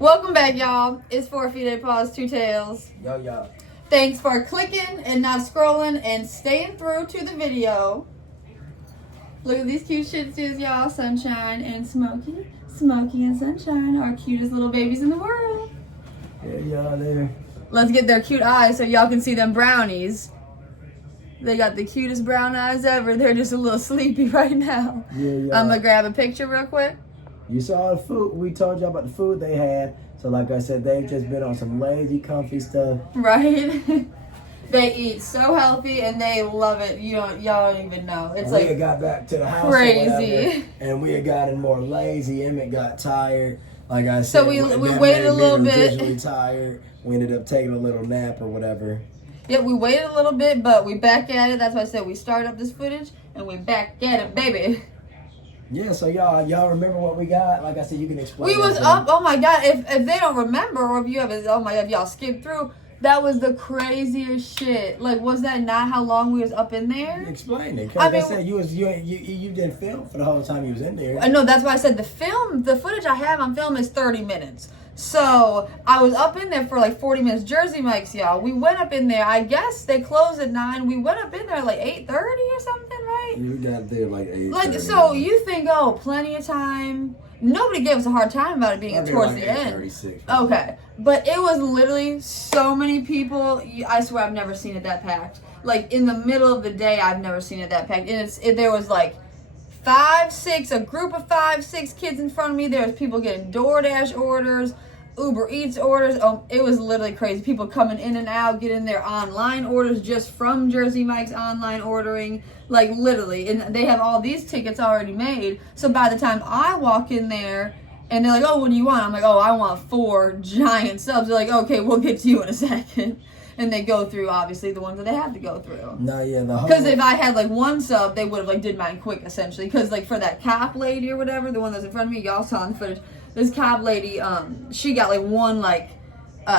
Welcome back, y'all. It's 4 Feet A Paws, Two Tails. Yo. Thanks for clicking and not scrolling and staying through to the video. Look at these cute Shih Tzus, y'all. Sunshine and Smokey. Smokey and Sunshine, our cutest little babies in the world. Yeah, y'all there. Let's get their cute eyes so y'all can see them brownies. They got the cutest brown eyes ever. They're just a little sleepy right now. Yeah. I'm gonna grab a picture real quick. You saw the food. We told y'all about the food they had. So like I said, they've just been on some lazy, comfy stuff. Right? They eat so healthy and they love it. Y'all don't even know. It's we like had got back to the house crazy. Or whatever, and we had gotten more lazy. Emmett got tired. Like I said, So we waited a little bit. Visually tired. We ended up taking a little nap or whatever. Yeah, we waited a little bit, but we back at it. That's why I said we start up this footage and we back at it, baby. Yeah, so y'all remember what we got? Like I said, you can explain. We was everything. up. Oh my god! If they don't remember, or if you have, oh my god, if y'all skipped through. That was the craziest shit. Like, was that not how long we was up in there? Explain it. I Cause mean, I said you didn't film for the whole time you was in there. I know, that's why I said the footage I have on film is 30 minutes. So I was up in there for like 40 minutes. Jersey Mike's, y'all. We went up in there. I guess they closed at 9. We went up in there at like 8:30 or something, right? You got there like 8. Like, so you think, oh, plenty of time. Nobody gave us a hard time about it being towards the end. 36. Okay. But it was literally so many people. I swear I've never seen it that packed. Like, in the middle of the day, I've never seen it that packed. And there was like a group of 5-6 kids in front of me. There was people getting DoorDash orders, Uber Eats orders. Oh, it was literally crazy. People coming in and out, getting their online orders just from Jersey Mike's online ordering. Like, literally. And they have all these tickets already made. So by the time I walk in there, and they're like, oh, what do you want? I'm like, oh, I want 4 giant subs. They're like, okay, we'll get to you in a second. And they go through, obviously, the ones that they have to go through. No, yeah, the whole... Because if I had, like, 1 sub, they would have, like, did mine quick, essentially. Because, like, for that cop lady or whatever, the one that's in front of me, y'all saw in the footage, this cop lady, she got, like, 1, like,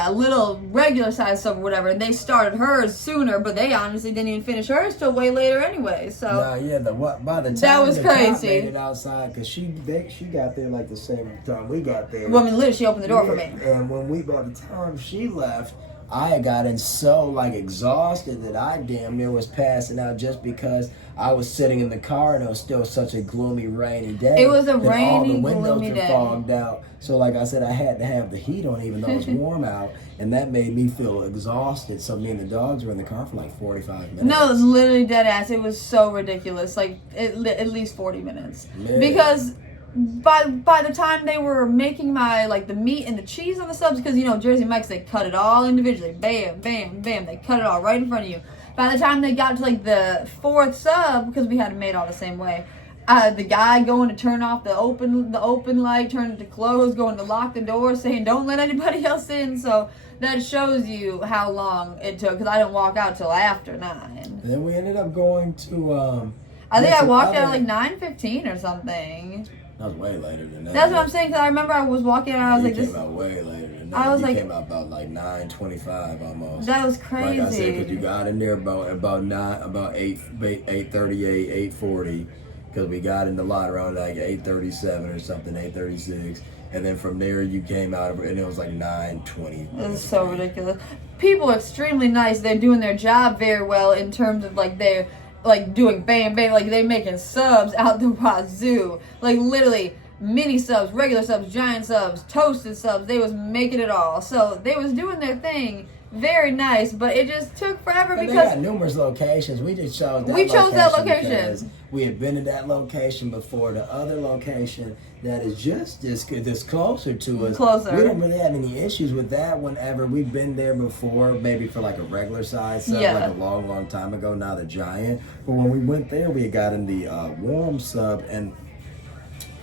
little regular size sub or whatever, and they started hers sooner, but they honestly didn't even finish hers till way later anyway. So no, yeah, by the time that was the crazy. cop made it outside, because she got there like the same time we got there. Well, I mean, literally, she opened the door for me. And by the time she left, I had gotten so like exhausted that I damn near was passing out just because I was sitting in the car and it was still such a gloomy, rainy day. It was a rainy, all the windows gloomy were day. Fogged out. So like I said, I had to have the heat on even though it was warm out, and that made me feel exhausted. So me and the dogs were in the car for like 45 minutes. No, it was literally dead ass. It was so ridiculous. Like at least 40 minutes. Man. Because by the time they were making my, like, the meat and the cheese on the subs, because, you know, Jersey Mike's, they cut it all individually. Bam, bam, bam. They cut it all right in front of you. By the time they got to, like, the 4th sub, because we had it made all the same way, the guy going to turn off the open light, turn it to close, going to lock the door, saying don't let anybody else in. So that shows you how long it took, because I didn't walk out till after 9. And then we ended up going to I think I walked out at like 9:15 or something. That was way later than that. That's what I'm saying, because I remember I was walking out and I was like, came this. out way later than that. I was you like, came out about like 9:25 almost. That was crazy. Like I said, because you got in there about 8:38, 8:40, because we got in the lot around like 8:37 or something, 8:36, and then from there you came out of it and it was like 9:20. It was so ridiculous. People are extremely nice. They're doing their job very well in terms of like they're like doing bam bam, like they making subs out the wazoo, like literally mini subs, regular subs, giant subs, toasted subs. They was making it all, so they was doing their thing. Very nice, but it just took forever But because they got numerous locations. We just chose that we chose that because location. We had been to that location before. The other location that is just this closer to us. Closer. We don't really have any issues with that whenever we've been there before, maybe for like a regular size sub, Yeah. like a long time ago, now the giant. But when we went there, we had gotten the warm sub, and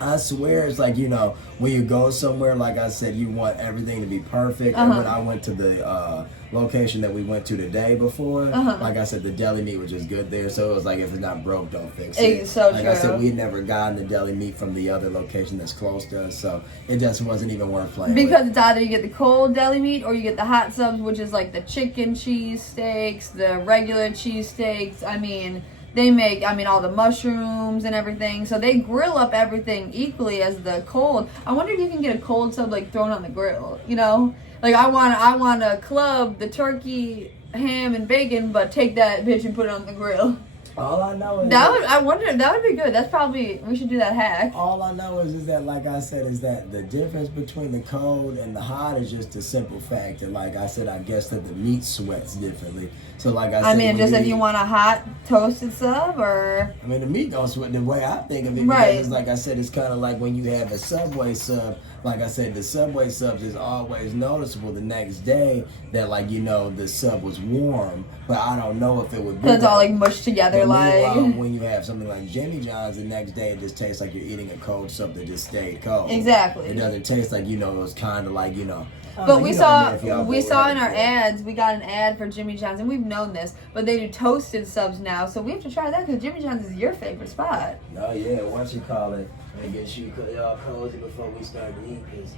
I swear it's like, you know, when you go somewhere, like I said, you want everything to be perfect. And when I went to the location that we went to the day before, like I said, the deli meat was just good there. So it was like, if it's not broke, don't fix it. It's so like true. I said, we had never gotten the deli meat from the other location that's close to us. So it just wasn't even worth playing Because with. it's either you get the cold deli meat or you get the hot subs, which is like the chicken cheese steaks, the regular cheese steaks. I mean, They make, I mean, all the mushrooms and everything. So they grill up everything equally as the cold. I wonder if you can get a cold sub like thrown on the grill. You know, like I want to club the turkey, ham, and bacon, but take that bitch and put it on the grill. All I know is I wonder, that would be good. That's probably, we should do that hack. all I know is that, like I said, is that the difference between the cold and the hot is just a simple fact that, like I said, I guess that the meat sweats differently. So, like I said, I mean, just if you want a hot toasted sub, or I mean, the meat don't sweat the way I think of it. Right. Because, like I said, it's kind of like when you have a Subway sub. Like I said, the Subway subs is always noticeable the next day that, like, you know, the sub was warm. But I don't know if it would be. it's all like mushed together, But like. meanwhile, when you have something like Jimmy John's, the next day it just tastes like you're eating a cold sub that just stayed cold. Exactly. It doesn't taste like, you know, it was kind of like, you know. But we you know, saw if y'all we go saw ahead in our and- ads, we got an ad for Jimmy John's, and we've known this, but they do toasted subs now, so we have to try that because Jimmy John's is your favorite spot. Oh, yeah, what you call it? I guess y'all cozy before we start to eat, because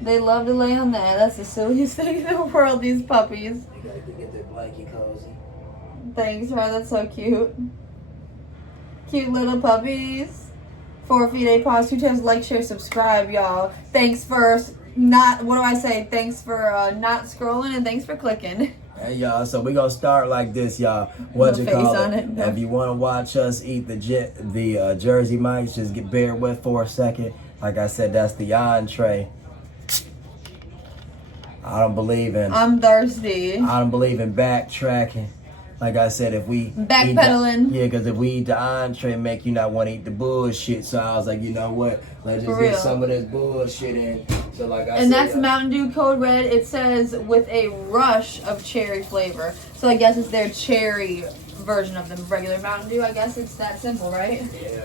They love to lay on that. That's the silliest thing in the world, these puppies. they got to get their blankie cozy. Thanks, Ron. That's so cute. Cute little puppies. 4 feet, 8 paws, 2 times like, share, subscribe, y'all. Thanks for not, what do I say? Thanks for not scrolling, and thanks for clicking. Hey y'all, so we gonna start like this, y'all. What No you face call on it? it, no. If you want to watch us eat the Jersey Mike's, just bear with for a second. Like I said, that's the entree. I don't believe in backtracking. Like I said, if we Backpedaling. because if we eat the entree, make you not want to eat the bullshit. So I was like, you know what? Let's just For get real. some of this bullshit in. So like I said, And that's Mountain Dew Code Red. It says with a rush of cherry flavor. So I guess it's their cherry version of the regular Mountain Dew. I guess it's that simple, right?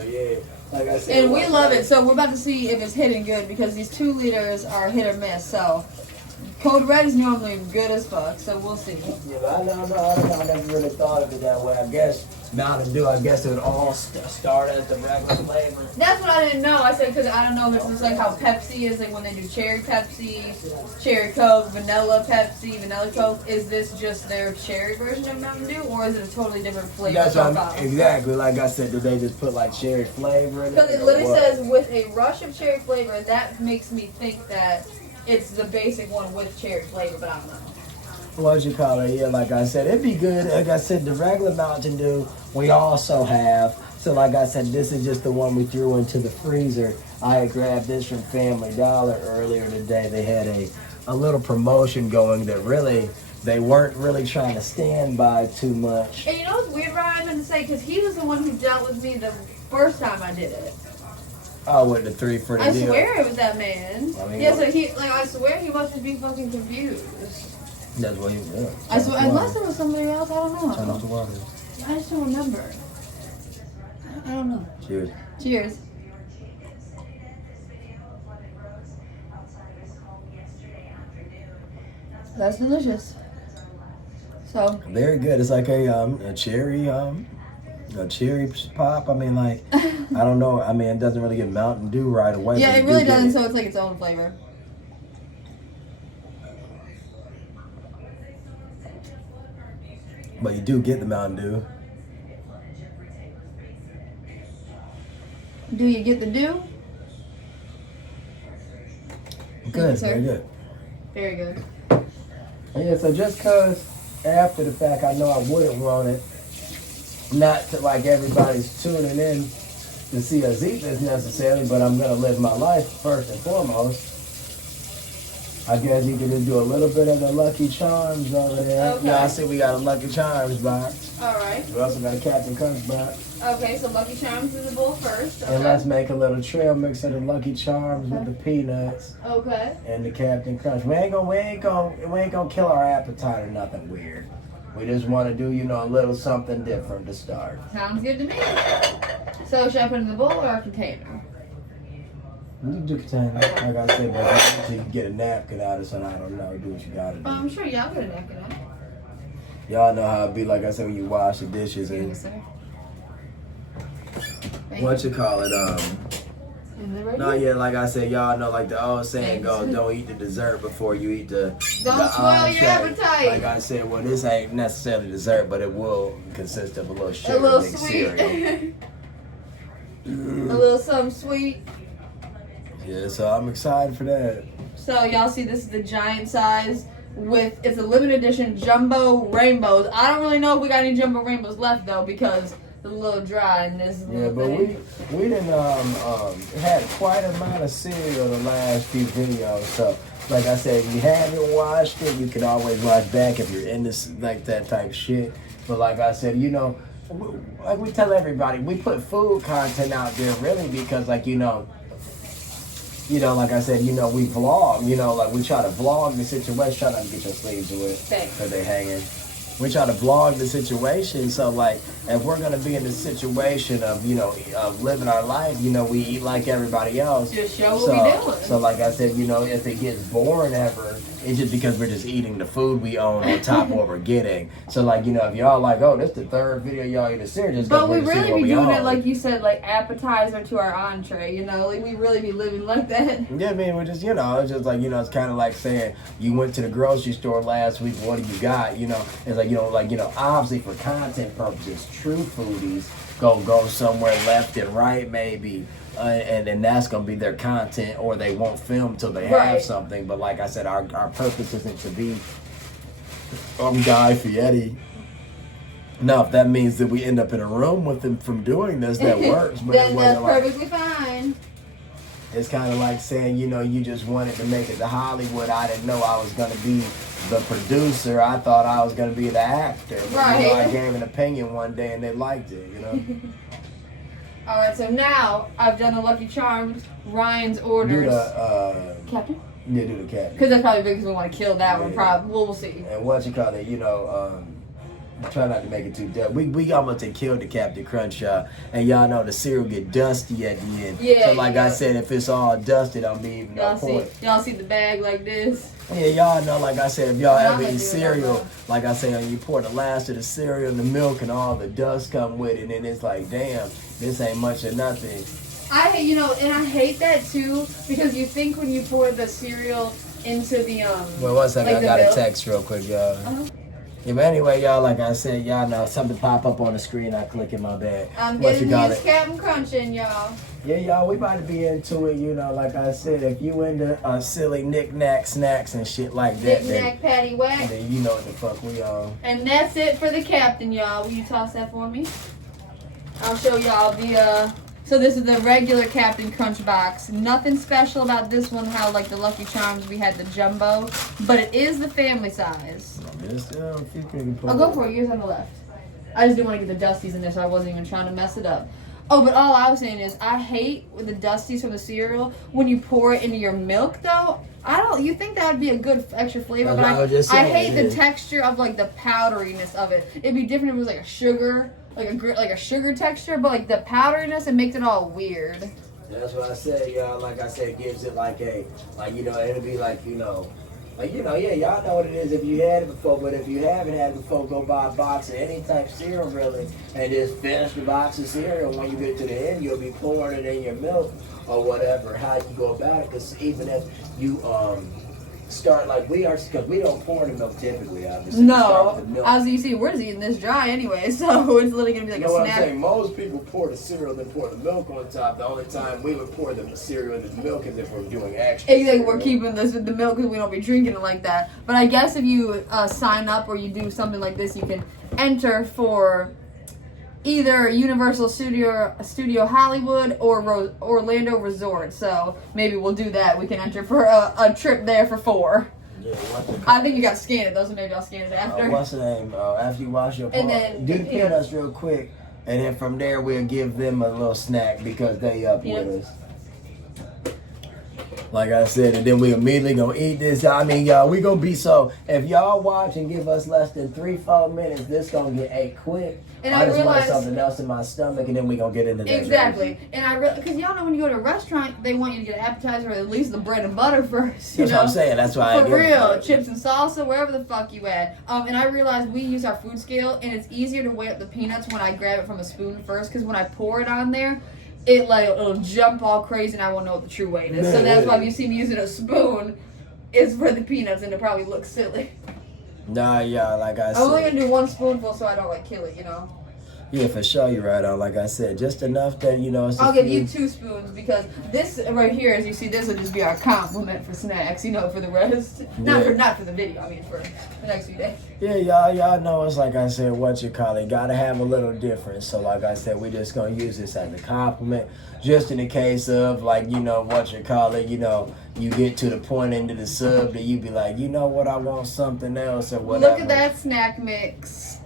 Yeah. Like I said, And we love it. So we're about to see if it's hitting good because these 2 liters are hit or miss. So Code Red is normally good as fuck. So we'll see. Yeah, but I don't know. I never really thought of it that way. I guess Mountain Dew, it would all start as the regular flavor. That's what I didn't know. I said because I don't know if it's just like how Pepsi is, like when they do cherry Pepsi, cherry Coke, vanilla Pepsi, vanilla Coke. Is this just their cherry version of Mountain Dew, or is it a totally different flavor That's what profile? exactly. Like I said, did they just put like cherry flavor in it? Because it or literally what? says with a rush of cherry flavor. That makes me think that it's the basic one with cherry flavor, but I don't know. What you call it? Yeah, like I said, it'd be good. Like I said, the regular Mountain Dew we also have. So like I said, this is just the one we threw into the freezer. I had grabbed this from Family Dollar earlier today. They had a little promotion going that really they weren't really trying to stand by too much. And you know what's weird, Ryan? I'm going to say, because he was the one who dealt with me the first time I did it. Oh, with the 3 for the I deal. swear it was that man. I mean, Yeah, so he, like, I swear he must just be fucking confused. That's what he was doing. I swear, unless it was somebody else, I don't Turn know. off the water. I just don't remember. I don't know. Cheers. Cheers. That's delicious. So, Very good. It's like a cherry pop. I mean, like I don't know. I mean, it doesn't really get Mountain Dew right away. yeah, but it you really do get doesn't, it. so it's like its own flavor. But you do get the Mountain Dew. Do you get the dew? Good. sir. Very good. Very good. Yeah. So just cause after the fact, I know I wouldn't want it. Not to like everybody's tuning in to see us eat this necessarily, but I'm gonna live my life first and foremost. I guess you can just do a little bit of the Lucky Charms over there. Okay. Now I see we got a Lucky Charms box. Alright. We also got a Captain Crunch box. Okay, so Lucky Charms in the bowl first. Okay. And let's make a little trail mix of the Lucky Charms with the peanuts Okay. and the Captain Crunch. We ain't gonna kill our appetite or nothing weird. We just want to do, a little something different to start. Sounds good to me. So should I put it in the bowl or a container? You can do container, like I said, but until you get a napkin out of something, I don't know. Do what you gotta do. I'm sure y'all could have napkin up. Y'all know how it be, like I said, when you wash the dishes Thank you, and sir. what you call it, No, yeah, like I said, y'all know, like the old saying Thanks. goes, don't eat the dessert before you eat the Don't spoil your entree. appetite. Like I said, well, this ain't necessarily dessert, but it will consist of a little A sugar little mixed sweet. cereal. A little something sweet. Yeah, so I'm excited for that. So y'all see this is the giant size with it's a limited edition jumbo rainbows. I don't really know if we got any jumbo rainbows left though because it's a little dry in this Yeah, little but thing. we done had quite a amount of cereal the last few videos. So, like I said, if you haven't watched it, you can always watch back if you're into like that type of shit. But like I said, you know, like we tell everybody, we put food content out there really because, like like I said, we vlog. Like we try to vlog the situation. Try not to get your sleeves away because they hanging. We try to vlog the situation. So like, if we're gonna be in the situation of of living our life, we eat like everybody else. Just show what we doing. So like I said, if it gets boring ever, it's just because we're just eating the food we own on top of what we're getting. So like, if y'all like, oh, this the third video y'all eat a cereal, just but we see really what be we doing own. it like you said, like appetizer to our entree. Like we really be living like that. Yeah, I mean, we're just, it's just like, it's kind of like saying you went to the grocery store last week, what do you got? It's like, obviously for content purposes, true foodies go somewhere left and right maybe, and then that's going to be their content, or they won't film till they have something. But like I said, our purpose isn't to be Guy Fieri. Now, if that means that we end up in a room with them from doing this, that works. But then that's perfectly fine. It's kind of like saying, you just wanted to make it to Hollywood. I didn't know I was going to be the producer. I thought I was going to be the actor. But, right. I gave an opinion one day and they liked it, All right, so now I've done the Lucky Charms. Ryan's orders. Do the, Captain? Yeah, do the captain. Because that's probably because we want to kill that one. Probably. We'll see. And what you call it, try not to make it too dark. We almost had killed the Captain Crunch, and y'all know the cereal get dusty at the end. Yeah. So like I said, if it's all dusty, don't be even no point. Y'all see the bag like this? Yeah, y'all know, like I said, if y'all ever eat cereal, like I said, you pour the last of the cereal and the milk and all the dust come with it, and it's like, damn, this ain't much of nothing. I hate that too, because you think when you pour the cereal into the Well, one second, like I got milk. a text real quick, y'all. Uh-huh. Yeah, but anyway, y'all, like I said, y'all know something pop up on the screen, I click in my bed. I'm getting these Captain Crunching, y'all. Yeah, y'all, we about to be into it, like I said, if you into silly knick-knack snacks and shit like that, Knick-knack, patty whack. then you know what the fuck we on. And that's it for the Captain, y'all. Will you toss that for me? I'll show y'all the, so this is the regular Captain Crunch box. Nothing special about this one, how like the Lucky Charms, we had the jumbo, but it is the family size. I'll go for it. Yours on the left. I just didn't want to get the dusties in there, so I wasn't even trying to mess it up. Oh, but all I was saying is I hate with the dusties from the cereal when you pour it into your milk, though. You think that would be a good extra flavor, but I hate the texture of like the powderiness of it. It'd be different if it was like a sugar, like a sugar texture, but like the powderiness, it makes it all weird. That's what I said, y'all. Like I said, it gives it it'll be like, yeah, y'all know what it is if you had it before, but if you haven't had it before, go buy a box of any type of cereal, really, and just finish the box of cereal. When you get to the end, you'll be pouring it in your milk or whatever, how you go about it, because even if you start like we are, because we don't pour the milk typically, obviously. No, as you see, we're just eating this dry anyway, so it's literally gonna be like a snack. What I'm saying? Most people pour the cereal, then pour the milk on top. The only time we would pour the cereal into the milk is if we're doing extra. Exactly, we're keeping this with the milk because we don't be drinking it like that. But I guess if you sign up or you do something like this, you can enter for either Universal Studio Hollywood or Orlando Resort. So maybe we'll do that. We can enter for a trip there for 4. Yeah, I think you got to scan it though, so maybe I'll scan it after. What's the name? After you wash your and then do the peanuts real quick, and then from there we'll give them a little snack because they up with us. Like I said, and then we immediately gonna eat this. I mean, y'all, we gonna be so. If y'all watch and give us less than 3-4 minutes, this gonna get ate quick. And I just realized, want something else in my stomach, and then we gonna get into that. Exactly. And because y'all know when you go to a restaurant, they want you to get an appetizer or at least the bread and butter first. That's what I'm saying. That's why For real, chips and salsa, wherever the fuck you at. And I realized we use our food scale, and it's easier to weigh up the peanuts when I grab it from a spoon first, because when I pour it on there, it'll jump all crazy and I won't know what the true weight is. So that's why if you see me using a spoon, it's for the peanuts and it probably looks silly. Nah, yeah, like I said. I'm only gonna do 1 spoonful so I don't like kill it, you know. Yeah, for sure, you're right on. Like I said, just enough that it's I'll give you 2 spoons because this right here, as you see, this will just be our compliment for snacks, you know, for the rest. Not for the video. I mean, for the next few days. Yeah, y'all know it's like I said, gotta have a little difference. So like I said, we just gonna use this as a compliment, just in the case of you get to the point into the sub that you be like, you know what, I want something else or whatever. Look at that snack mix.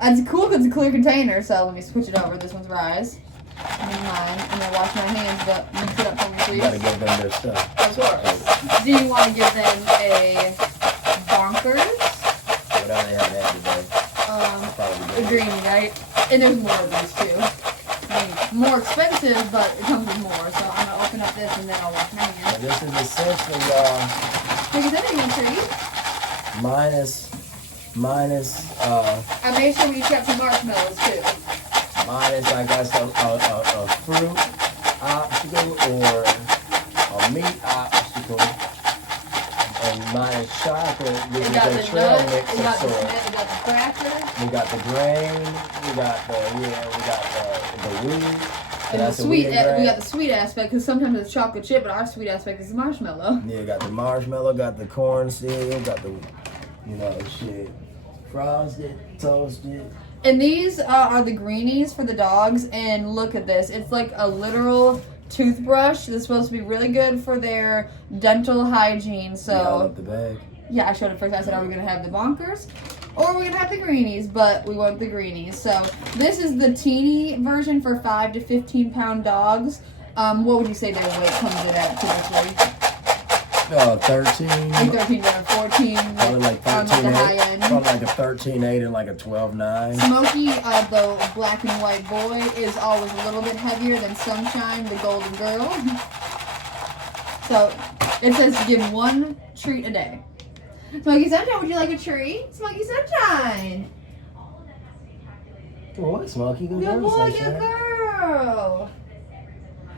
It's cool because it's a clear container, so let me switch it over. This one's Rise. And then mine. I'm going to wash my hands, but mix it up for me, please. You gotta give them their stuff. Of course. Do you want to give them a Bonkers? Whatever they have today. The greenie, right? And there's more of these too. I mean, more expensive, but it comes with more. So I'm going to open up this and then I'll wash my hands. Now, this is essentially, y'all. Is that even a treat? Minus, I made sure we each got some marshmallows too. minus, I got some, a fruit obstacle or a meat obstacle. And minus chocolate, which is a trail mix we got of the sorts. nut, we got the cracker. We got the grain, we got the wheat. And the sweet, we got the sweet aspect because sometimes it's chocolate chip, but our sweet aspect is marshmallow. Yeah, got the marshmallow, got the corn cereal, got the, frosted, toasted. And these are the greenies for the dogs. And look at this. It's like a literal toothbrush. This is supposed to be really good for their dental hygiene. So, Yeah, I love the bag. Yeah, I showed it first. I said, are we going to have the Bonkers? Or we're going to have the greenies, but we want the greenies. So this is the teeny version for 5 to 15 pound dogs. What would you say their weight comes in at typically? 13. Like 13 to 14. Probably like 13, on the high end. Probably like a 13.8 and like a 12.9. Smokey, the black and white boy, is always a little bit heavier than Sunshine, the golden girl. So it says give 1 treat a day. Smokey Sunshine, would you like a treat? Smokey Sunshine. Good boy, Smokey. Good Good girl, boy, Sunshine. good girl.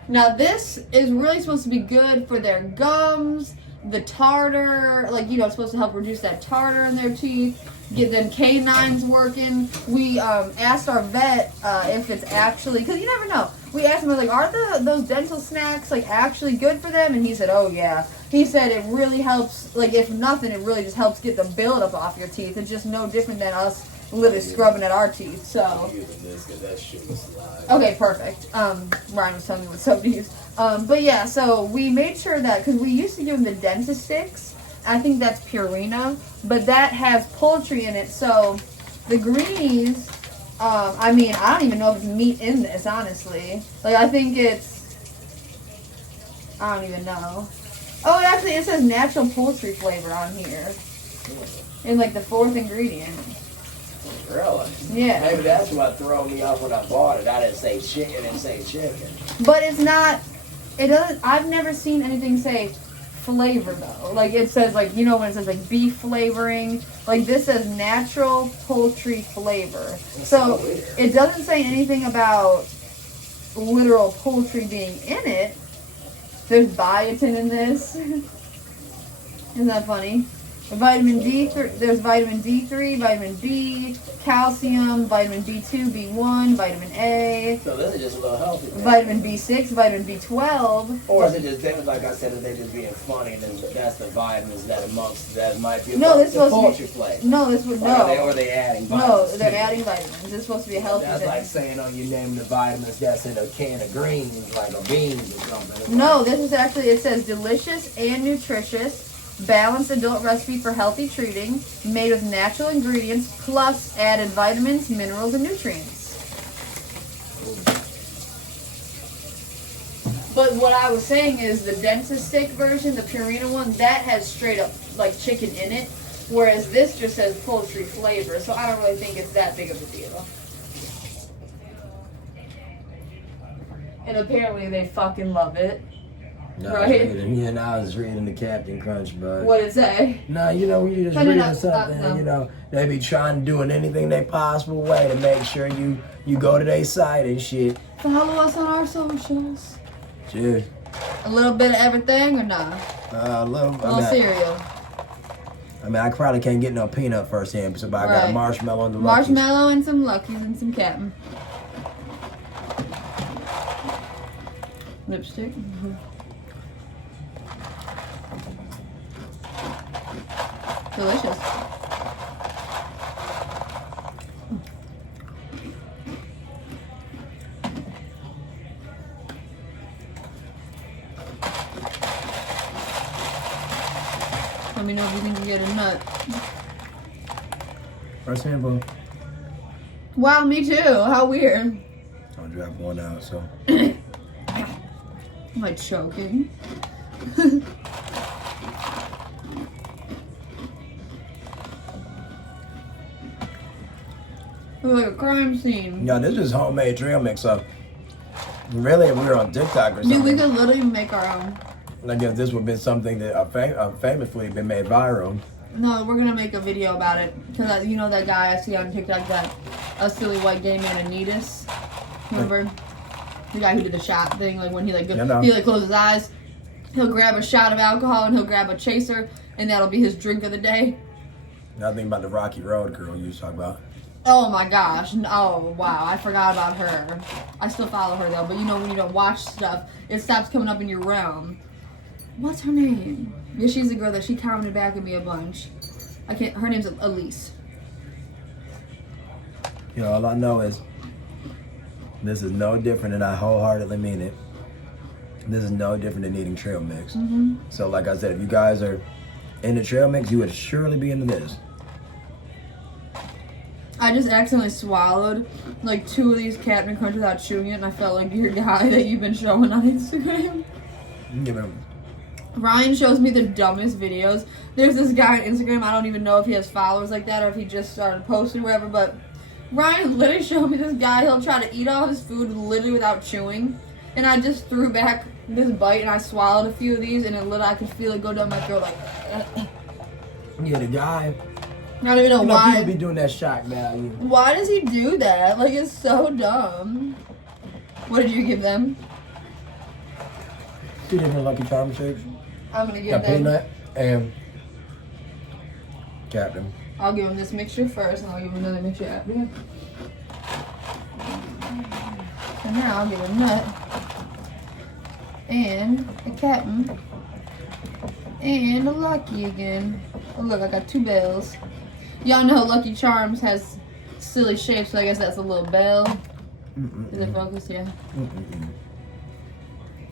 Now this is really supposed to be good for their gums, the tartar, it's supposed to help reduce that tartar in their teeth, get them canines working. We asked our vet if it's actually, because you never know. We asked him, are those dental snacks actually good for them? And he said, oh yeah. He said it really helps, if nothing, it really just helps get the buildup off your teeth. It's just no different than us literally scrubbing at our teeth, so. Okay, perfect. Ryan was telling me what soap to use. But yeah, so we made sure that, because we used to give them the dentist sticks. I think that's Purina, but that has poultry in it, so the greenies, I don't even know if it's meat in this, honestly. I think I don't even know. Oh, actually, it says natural poultry flavor on here. In the 4th ingredient. Really? Yeah. Maybe that's what threw me off when I bought it. I didn't say chicken, it didn't say chicken. But it's not, it doesn't, I've never seen anything say flavor though. It says when it says beef flavoring, this says natural poultry flavor. So it doesn't say anything about literal poultry being in it. There's biotin in this. Isn't that funny? Vitamin D3, there's vitamin D3, vitamin B, calcium, vitamin B2, B1, vitamin A. So this is just a little healthy. Vitamin B6, vitamin B12. Or is it just, like I said, they just being funny and that's the vitamins that might be no, this the supposed poultry to be, flavor? No, this would, no. Or are they adding vitamins? No, they're adding vitamins. It's supposed to be a healthy That's thing. like saying, you name the vitamins that's in a can of greens, like a beans or something. No, this is actually, it says delicious and nutritious. Balanced adult recipe for healthy treating, made with natural ingredients, plus added vitamins, minerals, and nutrients. But what I was saying is the dentist stick version, the Purina one, that has straight up chicken in it, whereas this just says poultry flavor, so I don't really think it's that big of a deal. And apparently they fucking love it. No, Right? I was reading the Captain Crunch, but What did it say? no, when you just Turn it reading up, something, no. they be trying to doing anything they possible way to make sure you go to their site and shit. Follow us on our socials. Cheers. A little bit of everything or not? A little Cereal. I mean, I probably can't get no peanut firsthand, but I got a marshmallow and the Luckies. Marshmallow and some Luckies and some Captain. Lipstick. Mm-hmm. Delicious. Let me know if you think you get a nut. First handful. Wow, me too. How weird. I'll drop one out, so. Am I choking? Like a crime scene. Yeah, this is homemade trail mix up. Really, if we were on TikTok or something. Dude, we could literally make our own. I guess this would be something that famously been made viral. No, we're gonna make a video about it. Cause you know that guy I see on TikTok, that a silly white gay man, Anitas. Remember? The guy who did the shot thing, like when he like closes his eyes, he'll grab a shot of alcohol and he'll grab a chaser, and that'll be his drink of the day. Nothing about the Rocky Road girl you was talking about. Oh my gosh. Oh wow, I forgot about her. I still follow her though, but you know when you don't watch stuff, it stops coming up in your realm. What's her name? Yeah, she's the girl that she commented back at me a bunch. Her name's Elise. All I know is this is no different, and I wholeheartedly mean it. This is no different than eating trail mix. Mm-hmm. So like I said, if you guys are into trail mix, you would surely be into this. I just accidentally swallowed like 2 of these Captain Crunch without chewing it, and I felt like your guy that you've been showing on Instagram. Give him. Ryan shows me the dumbest videos. There's this guy on Instagram, I don't even know if he has followers like that or if he just started posting or whatever, but Ryan literally showed me this guy. He'll try to eat all his food literally without chewing, and I just threw back this bite and I swallowed a few of these, and I could feel it go down my throat like. Yeah, the guy. I don't even know why. People be doing that shock value. Why does he do that? Like, it's so dumb. What did you give them? 2 different Lucky Charm shakes. I'm gonna give them peanut and Captain. I'll give them this mixture first, and I'll give them another mixture after. And now I'll give them nut and a Captain and a Lucky again. Oh look, I got 2 bells. Y'all know Lucky Charms has silly shapes, so I guess that's a little bell. Is it focused? Yeah.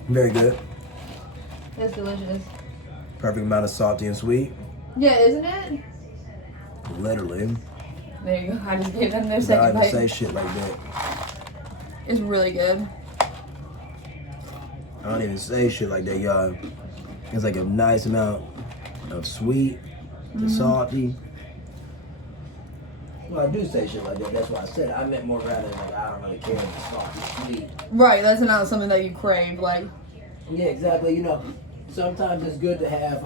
Very good. That's delicious. Perfect amount of salty and sweet. Yeah, isn't it? Literally. There you go. I just gave them their I second don't bite. say shit like that. It's really good. I don't even say shit like that, y'all. It's like a nice amount of sweet to salty. Well, I do say shit like that. That's why I said it. I meant more rather than like I don't really care if it's salty, sweet. Right, that's not something that you crave. Like, Yeah, exactly. Sometimes it's good to have,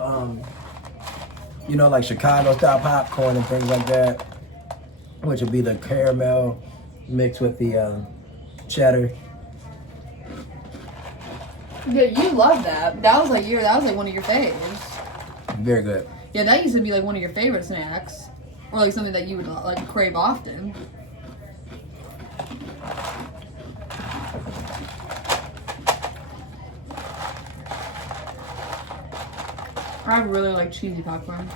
like Chicago style popcorn and things like that, which would be the caramel mixed with the cheddar. yeah, you love that. That was like one of your faves. Very good. Yeah, that used to be like one of your favorite snacks, or like something that you would like crave often. I really like cheesy popcorn.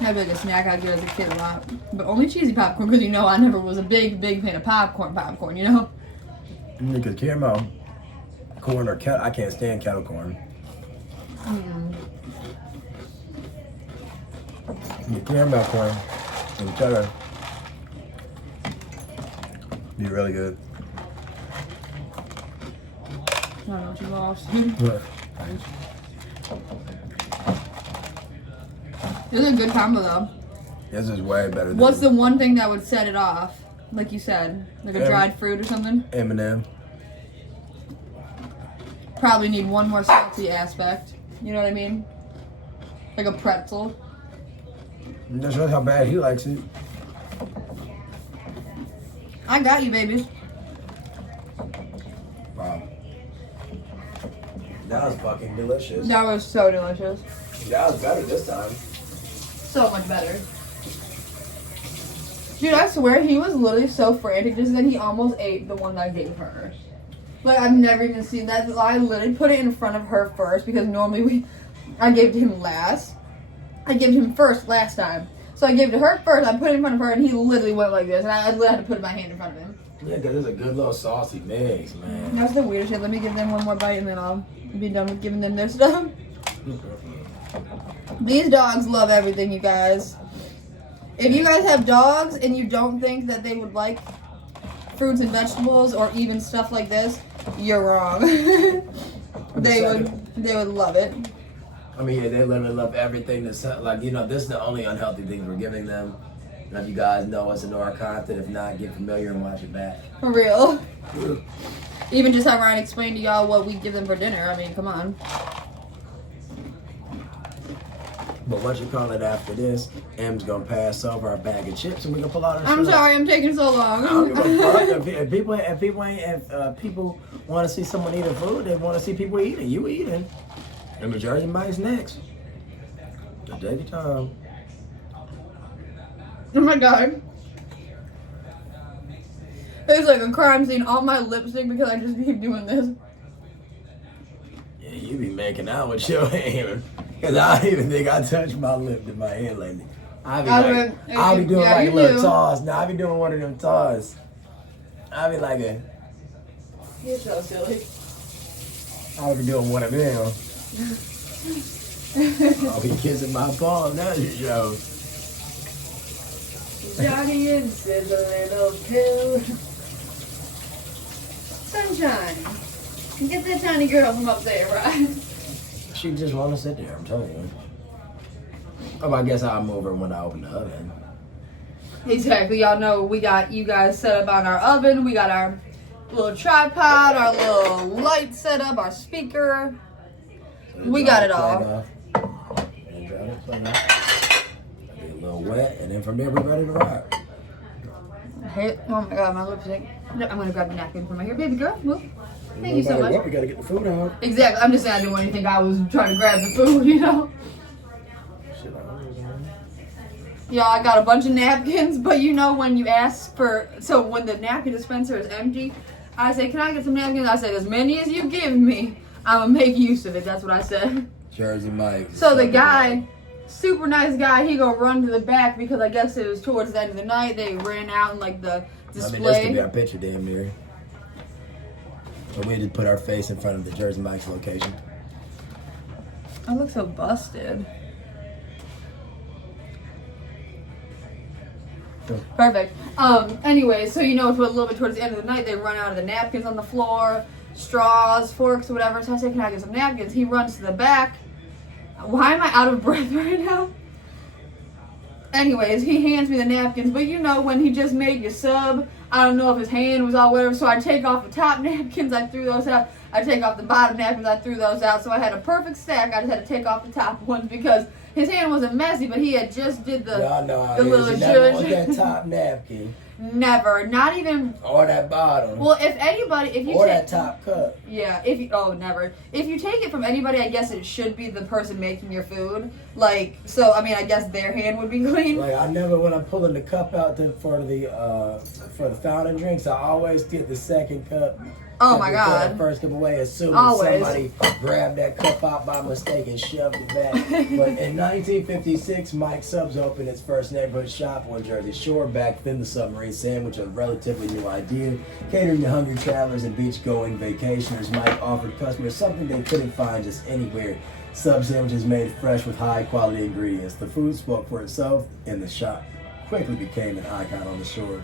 That'd be like a snack I'd get as a kid a lot, but only cheesy popcorn because I never was a big fan of popcorn. Because caramel corn or I can't stand kettle corn. The caramel corn and cheddar be really good. I don't know what you lost. It's a good combo though. This is way better than What's the one thing that would set it off? Like you said, like a dried fruit or something? M&M. probably need one more salty aspect. You know what I mean? Like a pretzel. That shows how bad he likes it. I got you, babies. Wow. That was fucking delicious. That was so delicious. That was better this time. So much better. Dude, I swear he was literally so frantic just then he almost ate the one that I gave her. Like, I've never even seen that. I literally put it in front of her first because normally I gave to him last. I gave to him first last time. So I gave to her first, I put it in front of her, and he literally went like this. And I literally had to put my hand in front of him. Yeah, because it's a good little saucy mix, man. That's the weirdest shit. Let me give them one more bite and then I'll be done with giving them their stuff. These dogs love everything, you guys. If you guys have dogs and you don't think that they would like fruits and vegetables or even stuff like this, you're wrong. They would love it. I mean, yeah, they literally love everything that's like, you know, this is the only unhealthy thing we're giving them. And if you guys know us and know our content, if not, get familiar and watch it back. For real. Even just how Ryan explained to y'all what we give them for dinner. I mean, come on. But what you call it after this, M's gonna pass over our bag of chips and we're gonna pull out our I'm sorry, I'm taking so long. I don't give a fuck. If people want to see someone eating food, they want to see people eating. You eating. And the Jersey Mike's next. Just take your time. Oh my god. It's like a crime scene on my lipstick because I just keep doing this. Yeah, you be making out with your hand. Because I don't even think I touched my lip to my hand lately. I'll be doing like a little toss. Now I be doing one of them toss. I'll be like a... You're so silly. I'll be doing one of them. I'll be kissing my palm. That's your show. Johnny and sizzling of pill. Sunshine. Get that tiny girl from up there, right? She just want to sit there, I'm telling you. Oh, I guess I'll move her when I open the oven. Exactly. Y'all know we got you guys set up on our oven. We got our little tripod, our little light set up, our speaker. We got it all. And dry the plate off. Get a little wet, and then from there we're ready to rock. Hey, oh my god, my lipstick. No, I'm gonna grab the napkin from my hair. Baby girl, move. Thank you so much. We gotta get the food out. Exactly. I'm just saying I didn't want you to think I was trying to grab the food, you know? Yeah, I got a bunch of napkins, but you know when you ask for, so when the napkin dispenser is empty, I say, can I get some napkins? I said, as many as you give me, I'm gonna make use of it. That's what I said. Jersey Mike. So the guy, super nice guy, he go run to the back because I guess it was towards the end of the night. They ran out in like the display. I mean, this could be our picture damn near. So we just put our face in front of the Jersey Mike's location. I look so busted. Perfect. Anyway, so you know, it's a little bit towards the end of the night, they run out of the napkins on the floor, straws, forks, whatever. So I say, can I get some napkins? He runs to the back. Why am I out of breath right now? Anyways, he hands me the napkins, but you know, when he just made your sub, I don't know if his hand was all whatever, so I take off the top napkins, I threw those out. I take off the bottom napkins, I threw those out. So I had a perfect stack. I just had to take off the top ones because his hand wasn't messy, but he had just did the little never want that top napkin. Never, not even. Or that bottom. Well, if anybody, if you or take, that top cup. Yeah, if you, never. If you take it from anybody, I guess it should be the person making your food. Like, so I mean, I guess their hand would be clean. Like I never, when I'm pulling the cup out for the fountain drinks, I always get the second cup. Oh my god! That first cup away as soon as somebody grabbed that cup out by mistake and shoved it back. But in 1956, Mike's Subs opened its first neighborhood shop on Jersey Shore. Back then, the Submarine Sandwich, a relatively new idea, catering to hungry travelers and beach-going vacationers. Mike offered customers something they couldn't find just anywhere. Sub sandwiches made fresh with high-quality ingredients. The food spoke for itself, and the shop quickly became an icon on the shore.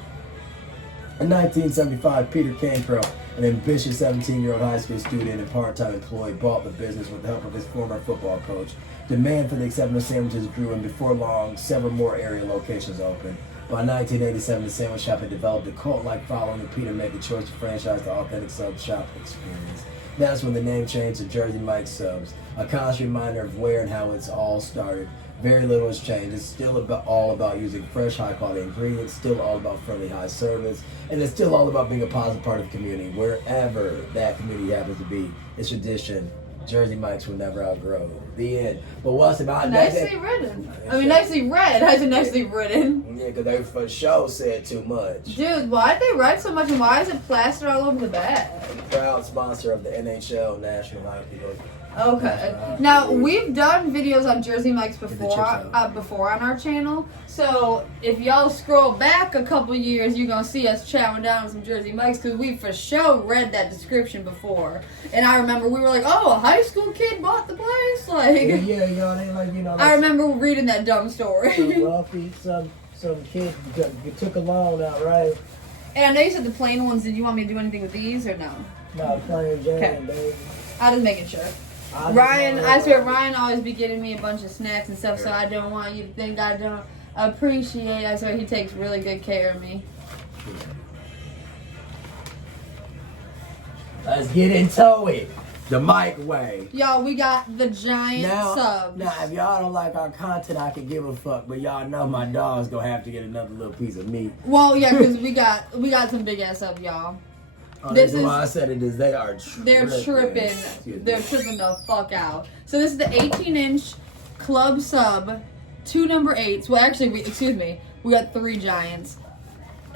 In 1975, Peter Cancro, an ambitious 17-year-old high school student and part-time employee, bought the business with the help of his former football coach. Demand for the exceptional sandwiches grew, and before long, several more area locations opened. By 1987, the sandwich shop had developed a cult-like following, and Peter made the choice to franchise the authentic sub shop experience. That's when the name changed to Jersey Mike's Subs. A constant reminder of where and how it's all started. Very little has changed. It's still all about using fresh, high-quality ingredients. Still all about friendly, high service, and it's still all about being a positive part of the community, wherever that community happens to be. It's tradition. Jersey Mike's will never outgrow. The end. But what's about nicely written? I mean, nicely read. I said nicely written. Yeah, because they for sure said too much. Dude, why did they write so much, and why is it plastered all over the bag? Proud sponsor of the NHL National Hockey League. Okay. Now we've done videos on Jersey Mike's the before chips out. before on our channel. So if y'all scroll back a couple years, you're gonna see us chowing down on some Jersey Mike's because we for sure read that description before. And I remember we were like, "Oh, a high school kid bought the place." Like, Yeah, y'all ain't like I remember reading that dumb story. Some wealthy, some kid you took a loan out, right? And I know you said the plain ones. Did you want me to do anything with these or no? No, plain Jane, Okay. baby. I was making sure. I Ryan, just I know- swear, Ryan always be getting me a bunch of snacks and stuff, so I don't want you to think I don't appreciate. I swear he takes really good care of me. Let's get into it. The Mike way. Y'all, we got the giant subs. Now, if y'all don't like our content, I can give a fuck. But y'all know my dog's gonna have to get another little piece of meat. Well, yeah, because we got some big ass subs, y'all. Oh, This this is why is- I said it is. They are tripping. They're tripping. Excuse me. They're tripping the fuck out. So this is the 18-inch club sub, 2 number 8s. Well, actually, we got 3 giants.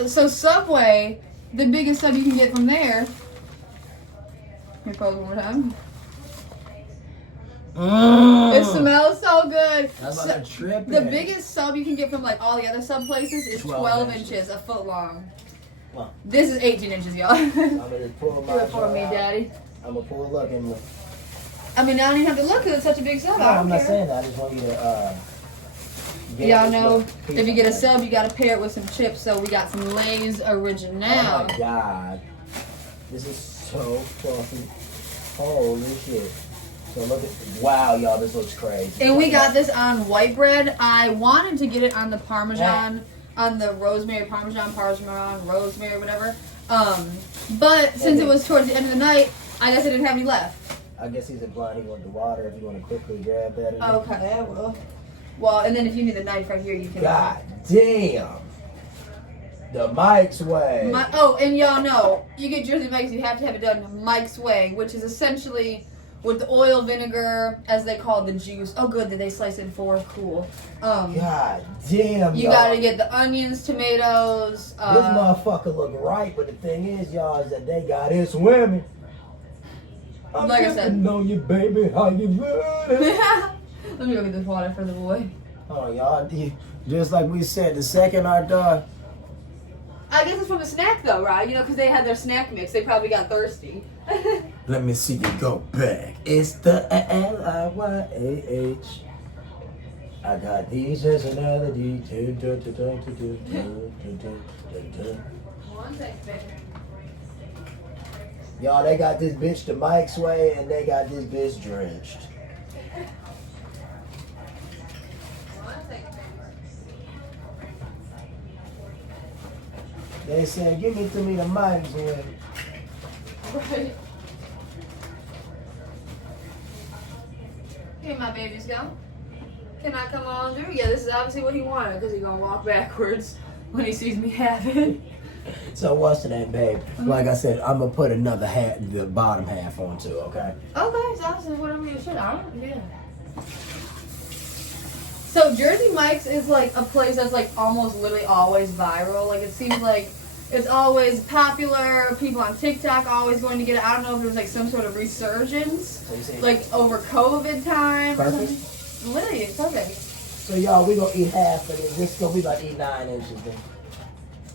So Subway, the biggest sub you can get from there. Let me pause one more time. It smells so good. That's So- about to trip. the biggest sub you can get from like all the other sub places is 12 inches. inches, a foot long. Wow. This is 18 inches, y'all. I'm gonna just pull Do my it for me, joint out. Daddy. I'm gonna pull a look and I mean, I don't even have to look because it's such a big sub. no, I I'm don't not care. saying that. I just want you to get Y'all this know little piece if you get a of it. sub, you gotta pair it with some chips. So we got some Lay's Original. Oh my god. This is so fucking holy shit. So look at wow, y'all, this looks crazy. And we got this on white bread. I wanted to get it on the Parmesan, on the rosemary, Parmesan, rosemary, whatever. But since it was towards the end of the night, I guess I didn't have any left. I guess he's a blind, he wants the water if you want to quickly grab that. Okay, I will. Well, and then if you need the knife right here, you can. God damn. The Mike's way. And y'all know, you get Jersey Mike's, you have to have it done Mike's way, which is essentially with the oil, vinegar, as they call the juice. Oh, good, did they slice it in 4? Cool. God damn, You y'all. gotta get the onions, tomatoes. This motherfucker look right, but the thing is, y'all, is that they got it swimming. I'm Like I said. know you, baby, how you doing? Let me go get this water for the boy. Oh, y'all, Just like we said, the second our dog. I guess it's from a snack though, right? You know, because they had their snack mix. They probably got thirsty. Let me see you go back. It's the LIYAH. I got these as another D. One second, baby. Y'all, they got this bitch the Mike's way, and they got this bitch drenched. One second, They said, give me to me the Mike's way. baby. Right. Here my babies go. Can I come on through? Yeah, this is obviously what he wanted because he's gonna walk backwards when he sees me have it. So what's the name, babe? Like I said, I'm gonna put another hat, the bottom half on too. Okay. Okay, so obviously whatever you should. I don't, yeah. So Jersey Mike's is like a place that's like almost literally always viral. Like it seems like it's always popular. People on TikTok always going to get it. I don't know if there was like some sort of resurgence, So you say, like over COVID time. or Perfect. something. Literally, it's perfect. so y'all, we gonna eat half of this. This gonna be about to eat 9 inches then.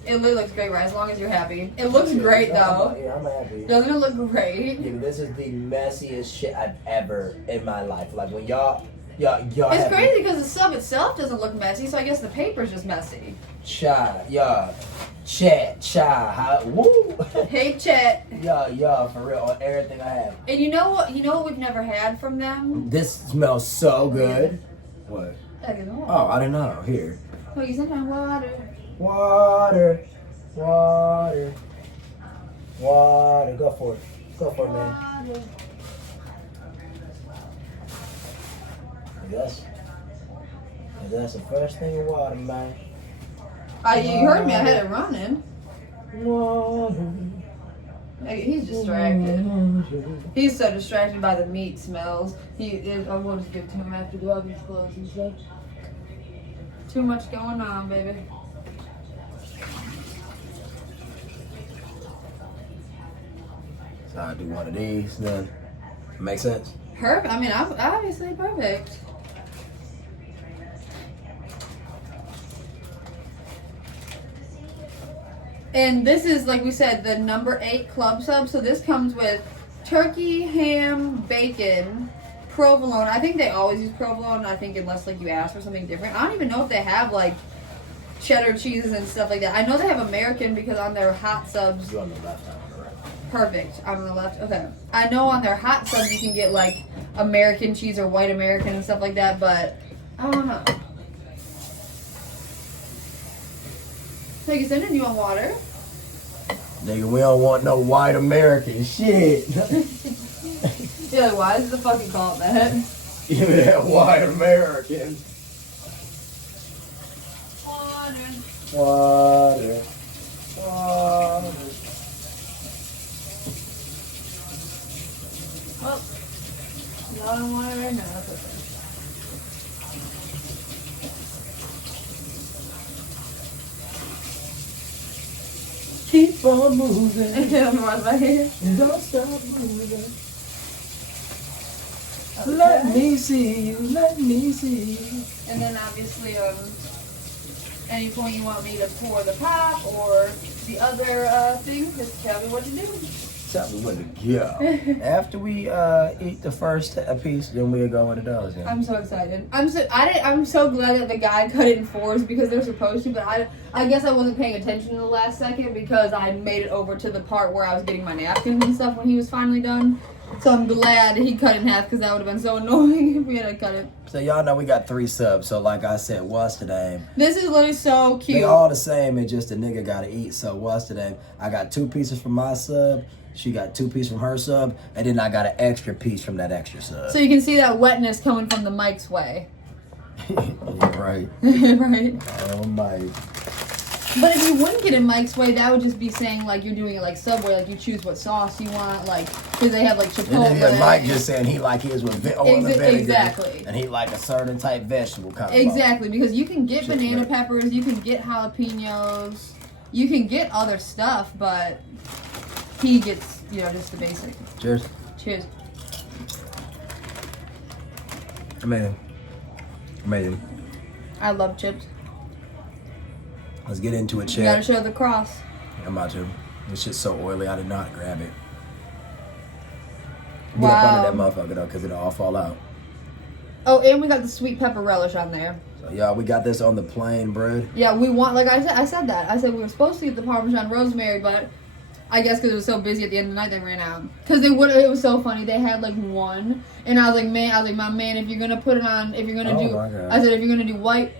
It literally looks great, right? As long as you're happy. It looks great though. Yeah, I'm happy. Doesn't it look great? Dude, this is the messiest shit I've ever in my life. Like when y'all It's have crazy because the sub itself doesn't look messy, so I guess the paper's just messy. y'all, chat, how, woo, Hey, Chet. y'all, for real, on everything I have. And you know what? You know what we've never had from them? This smells so good. What? Oh, Oh, I didn't know. Here. you sent my water. Water, go for it. Go for it, man. That's the first thing of water, man. You heard me. I had it running. Water. Like, he's distracted. He's so distracted by the meat smells. I want to give to him after do all these clothes and stuff. Too much going on, baby. So I do one of these, then make sense. Perfect. I mean, obviously perfect. And this is, like we said, the number 8 club sub. So this comes with turkey, ham, bacon, provolone. I think they always use provolone. I think unless like you ask for something different. I don't even know if they have like cheddar cheeses and stuff like that. I know they have American because on their hot subs. You're on the left, I'm on the right. Perfect. I'm on the left. Okay. I know on their hot subs you can get like American cheese or white American and stuff like that, but I don't know. Take us in, and you want water? Nigga, we don't want no white American shit. Yeah, like, why is the fucking called that? Give me that white American. Water. Water. Water. Oh, no water. No, that's okay. Keep on moving. Right by here. Don't stop moving. Let me see you. Let me see you. And then obviously, any point you want me to pour the pop or the other thing, just tell me what to do. Tell me where to go. After we eat the first piece, then we'll go into those. Yeah. I'm so excited. I'm so glad that the guy cut it in 4s because they're supposed to, but I guess I wasn't paying attention in the last second because I made it over to the part where I was getting my napkins and stuff when he was finally done. So I'm glad he cut it in half because that would have been so annoying if we had to cut it. So y'all know we got 3 subs. So like I said, what's the name? This is literally so cute. They all the same. It's just a nigga gotta eat. So what's the name? I got 2 pieces from my sub. She got 2 pieces from her sub, and then I got an extra piece from that extra sub. So you can see that wetness coming from the Mike's way. Yeah, right. Right. Oh my. But if you wouldn't get in Mike's way, that would just be saying like you're doing it like Subway, like you choose what sauce you want, like because they have like Chipotle. And then Mike just saying he like his with oil and vinegar, exactly, and he like a certain type vegetable kind of. Exactly, because you can get banana peppers, you can get jalapenos, you can get other stuff, but he gets just the basic. Cheers. Cheers. Amazing. I love chips. Let's get into it, You gotta chat. show the cross. I'm about to. This shit's so oily, I did not grab it. Get Wow. up under that motherfucker though, because it'll all fall out. Oh, and we got the sweet pepper relish on there. So yeah, we got this on the plain bread. Yeah, we want, like I said that. I said we were supposed to get the Parmesan rosemary, but I guess because it was so busy at the end of the night, they ran out. Because it was so funny. They had like 1, and I was like, my man, if you're gonna put it on, if you're gonna Oh do, my God. I said if you're gonna do white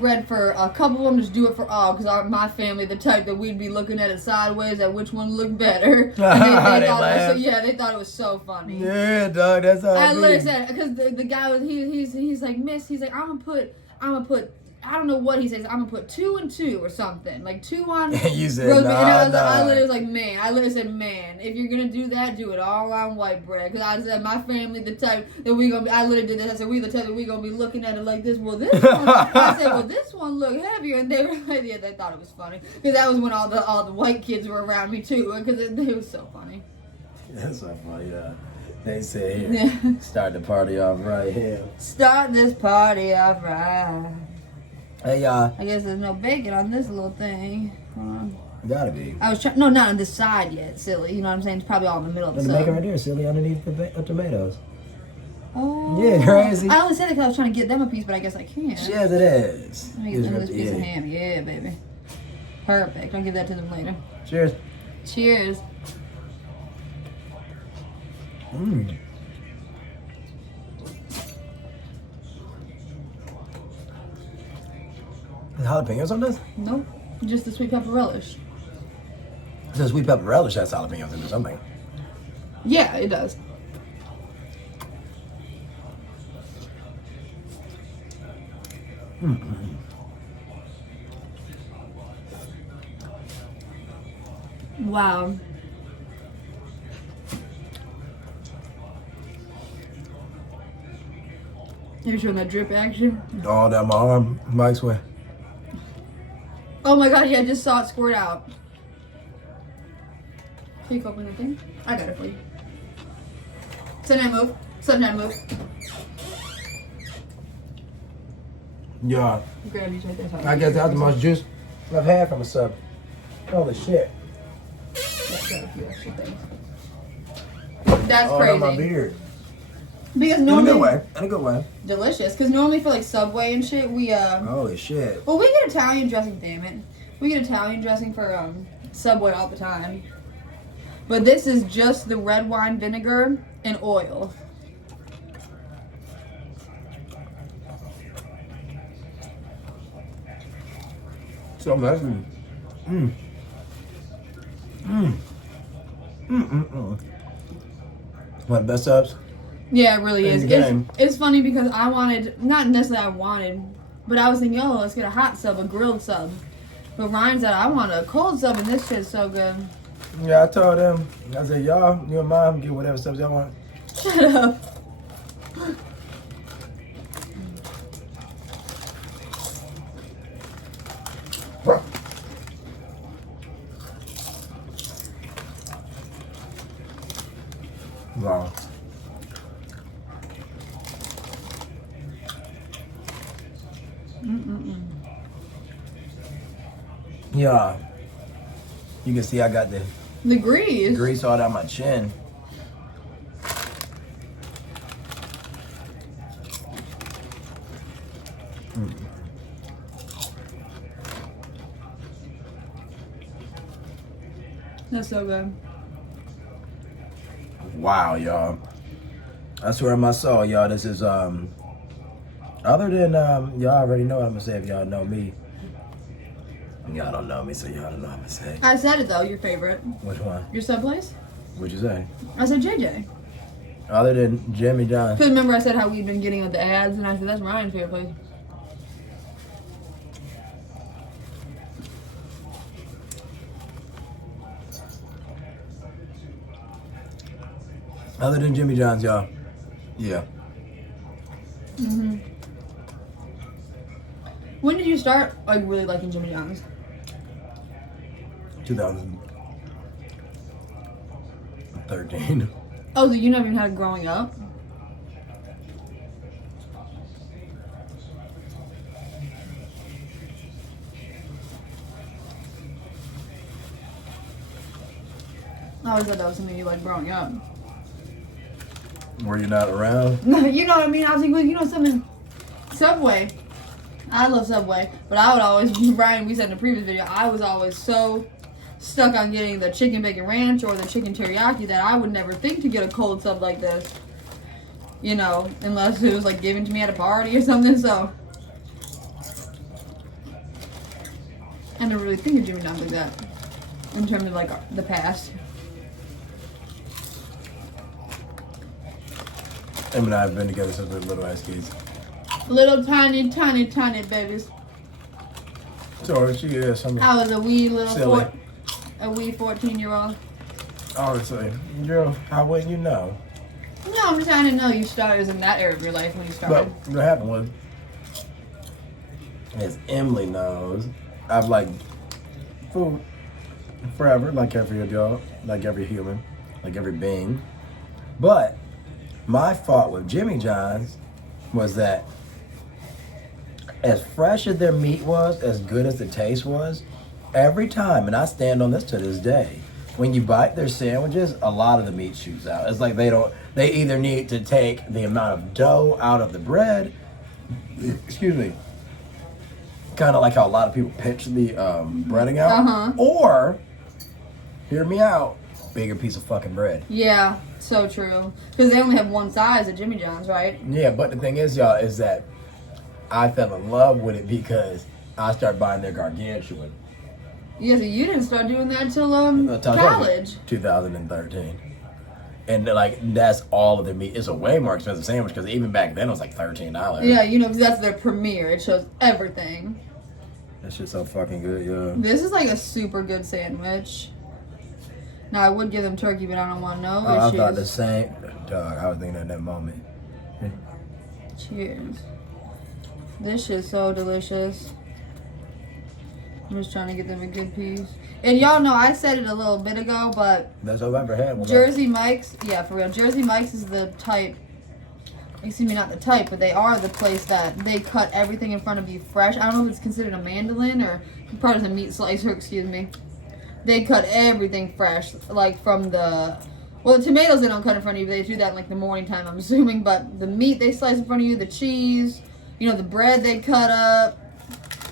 bread for a couple of them, just do it for all. Because my family, the type that we'd be looking at it sideways at which one looked better. And they thought it was they thought it was so funny. Yeah, dog, that's how I literally said, because the guy was he's like, Miss, he's like, I'm gonna put I don't know what he says. I'm gonna put 2 and 2 or something, like 2 on. You said rosemary. And I nah. literally was like, man. I literally said, man. If you're gonna do that, do it all on white bread. Because I said, my family, the type that we gonna be. I literally did this. I said, we the type that we gonna be looking at it like this. Well, this one. I said, well, this one look heavier, and they were like, yeah, they thought it was funny because that was when all the white kids were around me too, because it was so funny. That's so funny, yeah. They said here, Yeah. start the party off right here. Start this party off right. Hey, y'all. I guess there's no bacon on this little thing. Hold on. Gotta be. I was trying. No, not on this side yet, silly. You know what I'm saying? It's probably all in the middle of the The sub. bacon right there, silly, underneath the tomatoes. Oh. Yeah, crazy. I only said it because I was trying to get them a piece, but I guess I can't. Yes, it is. Let me get them this piece of ham. Yeah, baby. Perfect. I'll give that to them later. Cheers. Cheers. Mmm. Jalapenos on this? Nope. Just the sweet pepper relish. It says sweet pepper relish has jalapenos in it or something. Yeah, it does. Wow. You're showing that drip action? All down my arm, Mike's way. Oh my god, yeah, I just saw it squirt out. Can you open the thing? I got it for you. Sunshine move. Sunshine move. Yeah, Grab these right there. I guess that's the most juice I've had from a sub. Holy shit. That's Oh, crazy. on my beard. Because In a normally good way. In a good way. delicious. Because normally for like Subway and shit, we Holy shit. well, we get Italian dressing. Damn it, we get Italian dressing for Subway all the time. But this is just the red wine vinegar and oil. So messy. One of the best subs. Yeah, it really In is. the game. It's funny because I wanted, not necessarily I wanted, but I was thinking, yo, let's get a hot sub, a grilled sub. But Ryan said, I want a cold sub, and this shit's so good. Yeah, I told them. I said, y'all, you and mom get whatever subs y'all want. Shut up. Wow. Yeah. You can see I got the The grease. grease all down my chin. That's so good. Wow, y'all. I swear on my soul, y'all, this is other than y'all already know what I'm gonna say if y'all know me. Y'all don't know me, so y'all don't know what I'm gonna say. I said it though, your favorite. Which one? Your sub place? What'd you say? I said JJ. Other than Jimmy John. Because remember I said how we've been getting with the ads, and I said that's Ryan's favorite place. Other than Jimmy John's, y'all. Yeah. When did you start like really liking Jimmy John's? 2013. Oh, so you never even had it growing up? I always thought that was something you like growing up. Were you not around? You know what I mean? I was like, well, you know something? Subway. I love Subway, but I would always, Ryan, we said in the previous video, I was always so stuck on getting the chicken bacon ranch or the chicken teriyaki that I would never think to get a cold sub like this. You know, unless it was like given to me at a party or something, so. I never really think of Jimmy John's like that. In terms of like the past. Em and I have been together since we were little ass kids. Little tiny, tiny, tiny babies. So she is. I mean, I was a wee little silly. a wee 14-year-old. Honestly, girl, how wouldn't you know? No, I'm just saying I didn't know you started in that area of your life when you But started. what happened was, as Emily knows, I've liked food forever, like every adult, like every human, like every being. But my fault with Jimmy John's was that as fresh as their meat was, as good as the taste was, every time, and I stand on this to this day, when you bite their sandwiches, a lot of the meat shoots out. It's like they either need to take the amount of dough out of the bread, excuse me, kind of like how a lot of people pitch the breading out, or, hear me out, bigger piece of fucking bread. Yeah, so true. Because they only have one size at Jimmy John's, right? Yeah, but the thing is, y'all, is that I fell in love with it because I started buying their gargantuan. Yeah, so you didn't start doing that till college. 2013. And like that's all of the meat. It's a way more expensive sandwich because even back then it was like $13. Yeah, you know, 'cause that's their premiere. It shows everything. That shit's so fucking good, yeah. This is like a super good sandwich. Now I would give them turkey, but I don't want no I issues. thought the same. Dog, I was thinking at that moment. Cheers. This shit's so delicious. I'm just trying to get them a good piece. And y'all know I said it a little bit ago, but That's all I've ever had. One. Jersey Mike's, yeah, for real. Jersey Mike's is the type, excuse me, not the type, but they are the place that they cut everything in front of you fresh. I don't know if it's considered a mandolin or part of the meat slicer, excuse me. They cut everything fresh, like from the, well, the tomatoes they don't cut in front of you. They do that in like the morning time, I'm assuming. But the meat they slice in front of you, the cheese, you know, the bread they cut up.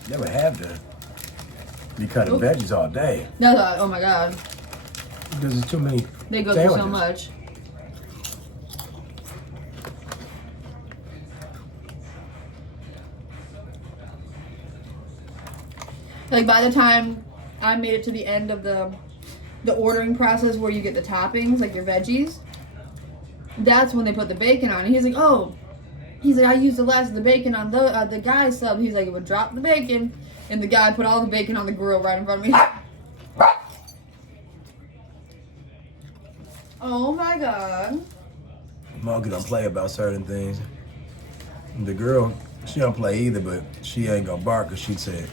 They would have to be cutting Oop. veggies all day That's oh my god, because there's too many. they go through so sandwiches. much. Like by the time I made it to the end of the ordering process where you get the toppings, like your veggies, that's when they put the bacon on. And he's like, oh, he's like, I used the last of the bacon on the guy's sub. He's like, it would drop the bacon, and the guy put all the bacon on the grill right in front of me. Oh my god. Monkey don't play about certain things. The girl, she don't play either, but she ain't gonna bark because she said,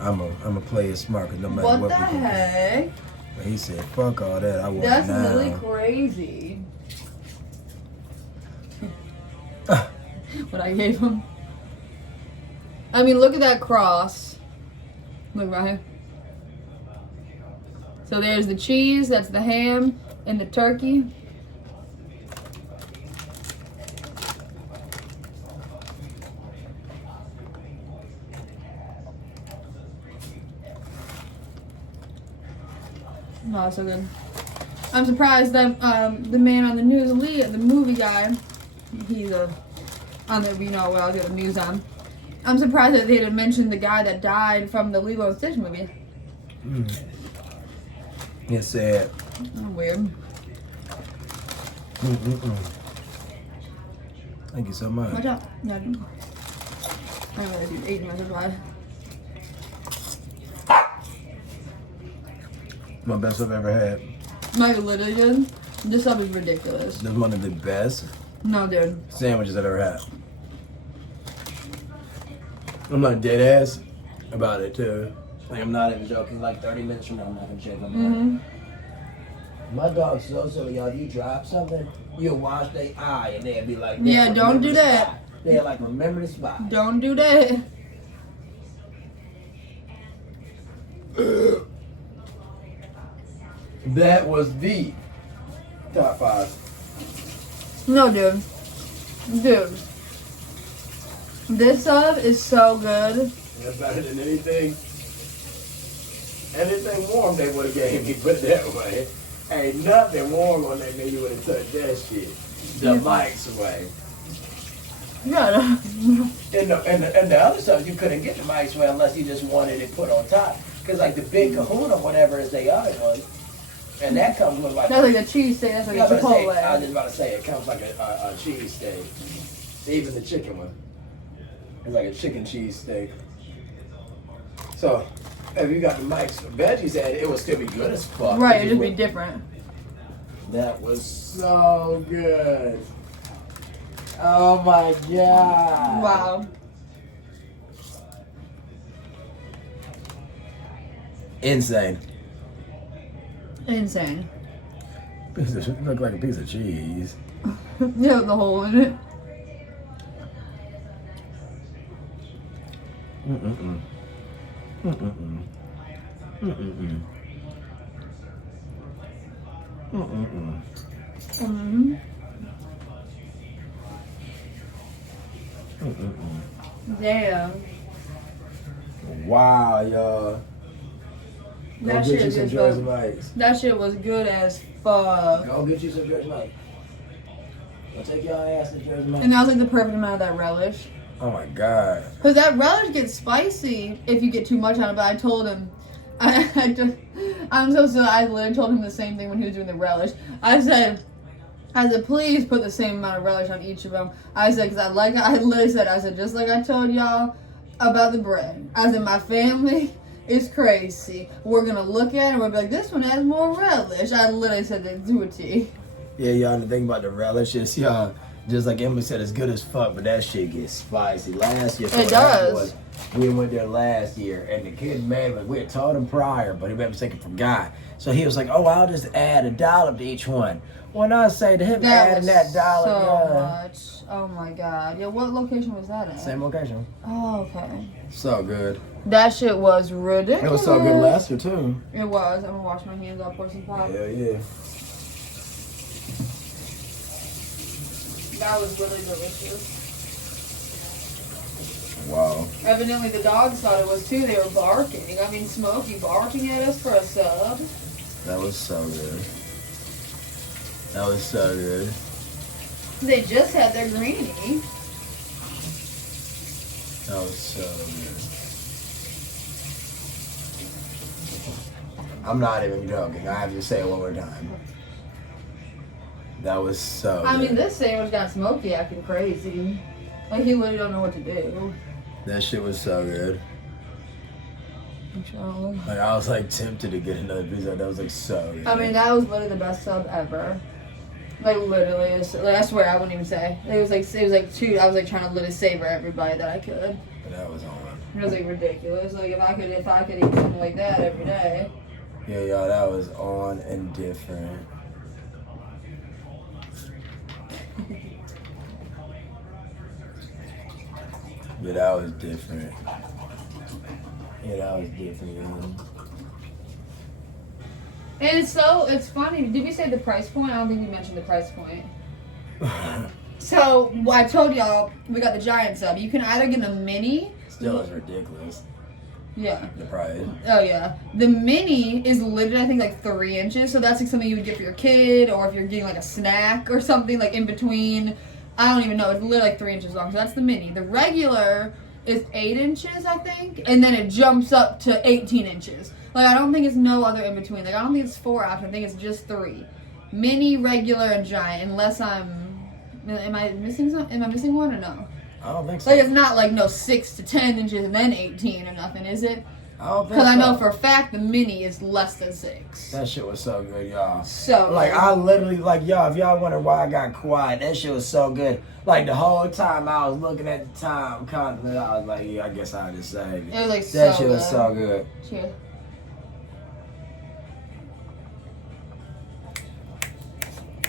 I'm a play it smart 'cause no matter What what the we can do." heck? But he said, fuck all that, I want That's now. really crazy. What I gave him. I mean, look at that cross. Look right here. So there's the cheese, that's the ham, and the turkey. Oh, so good. I'm surprised that the man on the news, Lee, the movie guy, he's on the, you know, what I was got the news on. I'm surprised that they didn't mention the guy that died from the Lilo and Stitch movie. It's sad. Oh, weird. Thank you so much. Watch out. No, I don't know if you've eaten my supply. My best I've ever had. Not literally good. This stuff is ridiculous. That's one of the best No, dude. sandwiches I've ever had. I'm not dead ass about it too. Like, I'm not even joking. Like 30 minutes from now, I'm not gonna check my Mm-hmm. My dog's so silly, y'all. You drop something, you'll watch their eye and they'll be like, Yeah, "Damn, don't remember do the that." spot." They'll like remember the spot. Don't do that. That was the top 5. No, dude. Dude. This sub is so good. That's better than anything. Anything warm they would have gave me, put it that way. Ain't nothing warm on that menu would have touched that shit. The mics away. Yeah. And the other stuff, you couldn't get the mics well unless you just wanted it put on top. Because like the big kahuna, whatever is the other one, and that comes with like, That's like a cheese steak. That's like I a was Chipotle. just about to say, it comes like a cheese steak. Even the chicken one. It's like a chicken cheese steak. So, if you got the mics for veggies at it, it would still be good as fuck. Right, it'd just be different. That was so good. Oh my god. Wow. Insane. Insane. Look like a piece of cheese. Yeah, the hole in it. Mm-mm-mm. Mm-mm-mm. Mm-mm-mm. Mm-mm-mm. Mm-hmm. Mm-mm-mm. Damn. Wow, y'all. Go That get shit you is some good. Jersey Mike's. That shit was good as fuck. Go get you some Jersey Mike. Go take your ass to Jersey Mike. And that was like the perfect amount of that relish. Oh my god. Because that relish gets spicy if you get too much on it. But I told him, I'm so sorry. I literally told him the same thing when he was doing the relish. I said, please put the same amount of relish on each of them. I said, because I literally said, just like I told y'all about the bread. I said, my family is crazy. We're going to look at it and we'll be like, this one has more relish. I literally said that to a T. Yeah, y'all, the thing about the relish is, y'all, just like Emily said, it's good as fuck, but that shit gets spicy. Last year, It does. We went there last year, and the kid made it. We had told him prior, but he made a mistake and forgot. So he was like, "Oh, I'll just add a dollop to each one." When I say to him, adding that dollop, so much. Oh my god. Yeah, what location was that at? Same location. Oh, okay. So good. That shit was ridiculous. It was so good last year too. It was. I'm gonna wash my hands off, pour some pop. Hell yeah. That was really delicious. Wow. Evidently the dogs thought it was too. They were barking. I mean, Smokey barking at us for a sub. That was so good. That was so good. They just had their greenie. That was so good. I'm not even joking. I have to say it one more time. That was so good. I mean, this sandwich got Smokey acting crazy. Like, he literally don't know what to do. That shit was so good. Like, I was like tempted to get another pizza. That was like so good. I mean, that was literally the best sub ever. Like, literally, it was, like, I swear I wouldn't even say. It was like two. I was like trying to literally savor everybody that I could. But that was on. It was like ridiculous. Like, if I could eat something like that every day. Yeah, y'all, that was on and different. Yeah, that was different. Yeah, that was different, man. And it's funny. Did we say the price point? I don't think we mentioned the price point. So, I told y'all, we got the giant sub. You can either get a mini. Still is ridiculous. Yeah. The price. Oh, yeah. The mini is literally, I think, like 3 inches. So that's like something you would get for your kid, or if you're getting like a snack or something, like in between. I don't even know. It's literally like 3 inches long. So that's the mini. The regular is 8 inches, I think. And then it jumps up to 18 inches. Like, I don't think it's no other in between. Like, I don't think it's 4 options. I think it's just 3. Mini, regular, and giant. Unless am I missing one or no? I don't think so. Like, it's not like 6 to 10 inches and then 18 or nothing, is it? I don't think so. Because I know for a fact the mini is less than 6. That shit was so good, y'all. So like, good. I literally, like, y'all, if y'all wonder why I got quiet, that shit was so good. Like, the whole time I was looking at the time, constantly, I was like, yeah, I guess I'll just say It was like that so shit was good. so good. Cheers.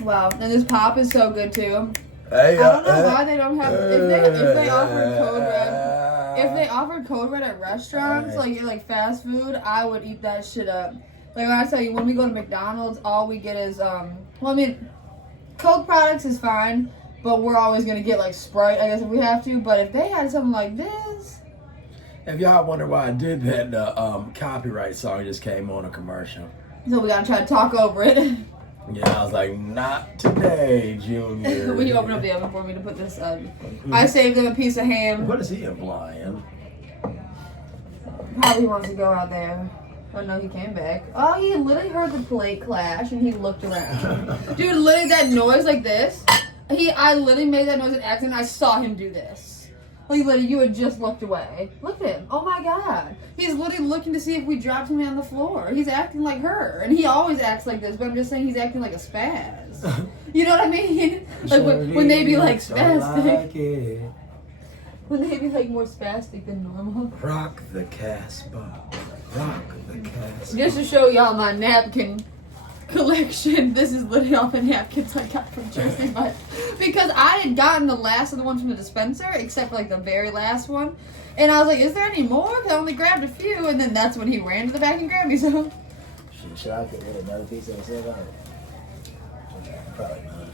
Wow, and this pop is so good too. Hey, I don't know why they don't have if they offered Code Red. If they offered Code Red at restaurants, like fast food, I would eat that shit up. Like, when I tell you, when we go to McDonald's, all we get is Coke products is fine, but we're always gonna get like Sprite, I guess, if we have to. But if they had something like this, if y'all wonder why I did that, the copyright song just came on a commercial. so we gotta try to talk over it. Yeah, I was like, not today, Junior. When you open up the oven for me to put this up, I saved them a piece of ham. What is he implying? Probably wants to go out there. Oh no, he came back. Oh, he literally heard the plate clash and he looked around. Dude, literally that noise like this. I literally made that noise in accident. I saw him do this. Like, literally, you had just looked away. Look at him. Oh my god. He's literally looking to see if we dropped him on the floor. He's acting like her. And he always acts like this, but I'm just saying he's acting like a spaz. You know what I mean? Like when they be like spastic. When they be like more spastic than normal. Rock the Casbah. Rock the Casbah. Just to show y'all my napkin collection, this is literally all the napkins I got from Jersey Mike. Because I had gotten the last of the ones from the dispenser, except for like the very last one. And I was like, is there any more? Because I only grabbed a few, and then that's when he ran to the back and grabbed me some. Should I get another piece of it? Probably not.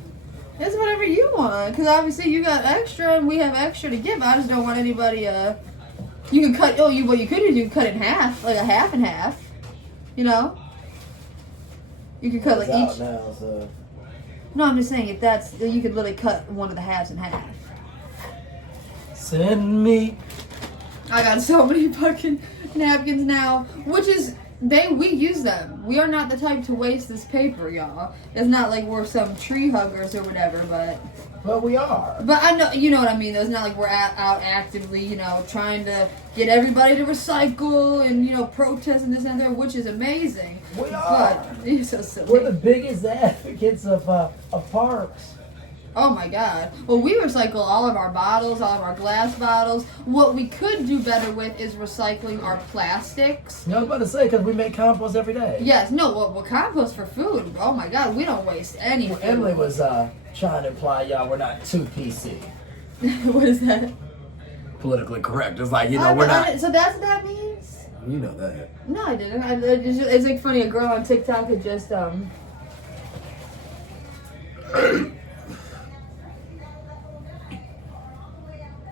It's whatever you want, because obviously you got extra and we have extra to give. I just don't want anybody, you can cut, what you could do is you can cut it in half, like a half and half, you know? You could cut like each. Now, so. No, I'm just saying, if that's, you could literally cut one of the halves in half. Send me. I got so many fucking napkins now, which is We use them. We are not the type to waste this paper, y'all. It's not like we're some tree huggers or whatever, But we are. but I know, you know what I mean. Though. It's not like we're out actively, trying to get everybody to recycle and protest and this and that, which is amazing. We are. But it's so silly. We're the biggest advocates of parks. Oh my God. Well, we recycle all of our bottles, all of our glass bottles. What we could do better with is recycling our plastics. I was about to say, because we make compost every day. Yes, no, well, compost for food. Oh my God, we don't waste any food. Emily was trying to imply y'all we're not too PC. What is that? Politically correct. It's like, we're not. So that's what that means? You know that. No, I didn't. It's like funny, a girl on TikTok had just,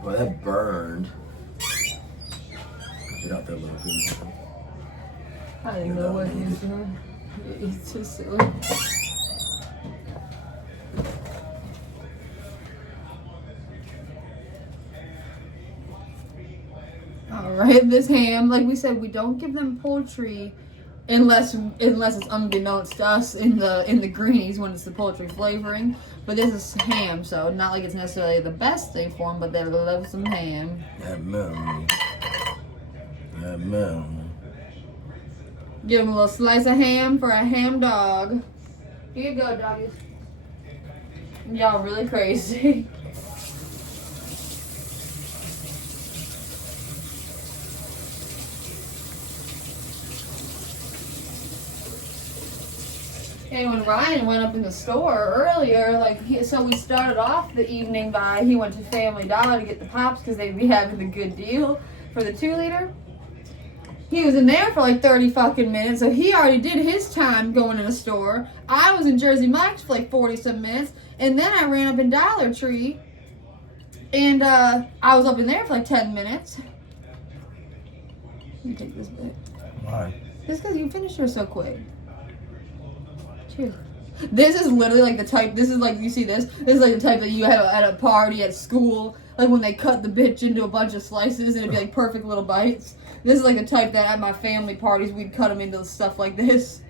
Well, that burned. Get out that little piece. I don't even know what he's doing. It's just silly. Alright, this ham, like we said, we don't give them poultry unless it's unbeknownst to us in the greenies when it's the poultry flavoring. But this is ham, so not like it's necessarily the best thing for them, but they love some ham. That melon. That melon. Give them a little slice of ham for a ham dog. Here you go, doggies. Y'all really crazy. And when Ryan went up in the store earlier, so we started off the evening by, he went to Family Dollar to get the pops because they'd be having the good deal for the 2-liter. He was in there for like 30 fucking minutes, so he already did his time going in a store. I was in Jersey Mike's for like 40 some minutes, and then I ran up in Dollar Tree, and I was up in there for like 10 minutes. Let me take this bit. Why? Just because you finished her so quick. Cheers. This is literally like the type, this is like, you see this? This is like the type that you have at a party at school, like when they cut the bitch into a bunch of slices and it'd be like perfect little bites. This is like a type that at my family parties we'd cut them into stuff like this.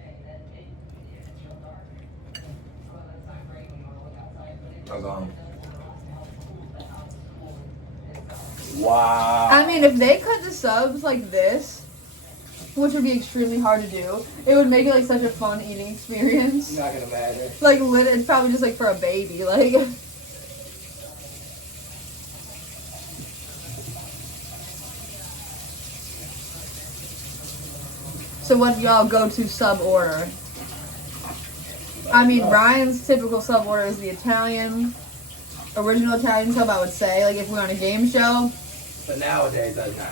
Wow. I mean, if they cut the subs like this, which would be extremely hard to do, it would make it like such a fun eating experience. Not gonna matter. Like, it's probably just like for a baby, like. So what y'all go-to sub order? I mean, Ryan's typical sub order is the original Italian sub, I would say. Like if we're on a game show. But nowadays, that's not.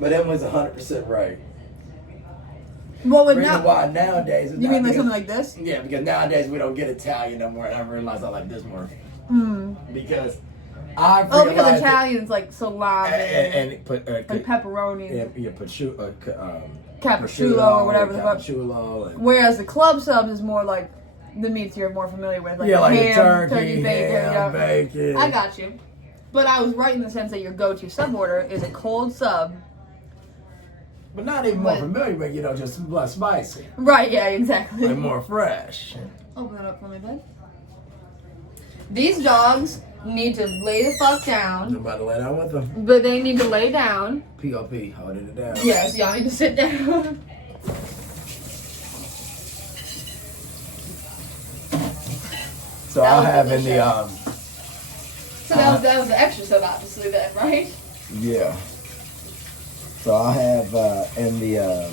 But Emily's 100% right. What would Reason now? why nowadays is You not mean like because- something like this? Yeah, because nowadays we don't get Italian no more, and I realize I like this more. Because I Oh, because realized that- Italian's like salami and put and pepperoni, yeah, cappuccino or whatever the fuck. cappuccino, and Whereas the club subs is more like the meats you're more familiar with, like yeah, like ham, the turkey, bacon. ham, Yeah. bacon. I got you. But I was right in the sense that your go-to sub order is a cold sub. But not even more But- familiar with, just less spicy, Right, yeah, exactly. like more fresh. Open that up for me, bud. These dogs need to lay the fuck I'm down, about to lay down with them. but they need to lay down. P.O.P. holding it down. Yes, y'all need to sit down. So That I'll was have in the delicious. So that was the extra sub, obviously, then, right? Yeah. So I'll have in the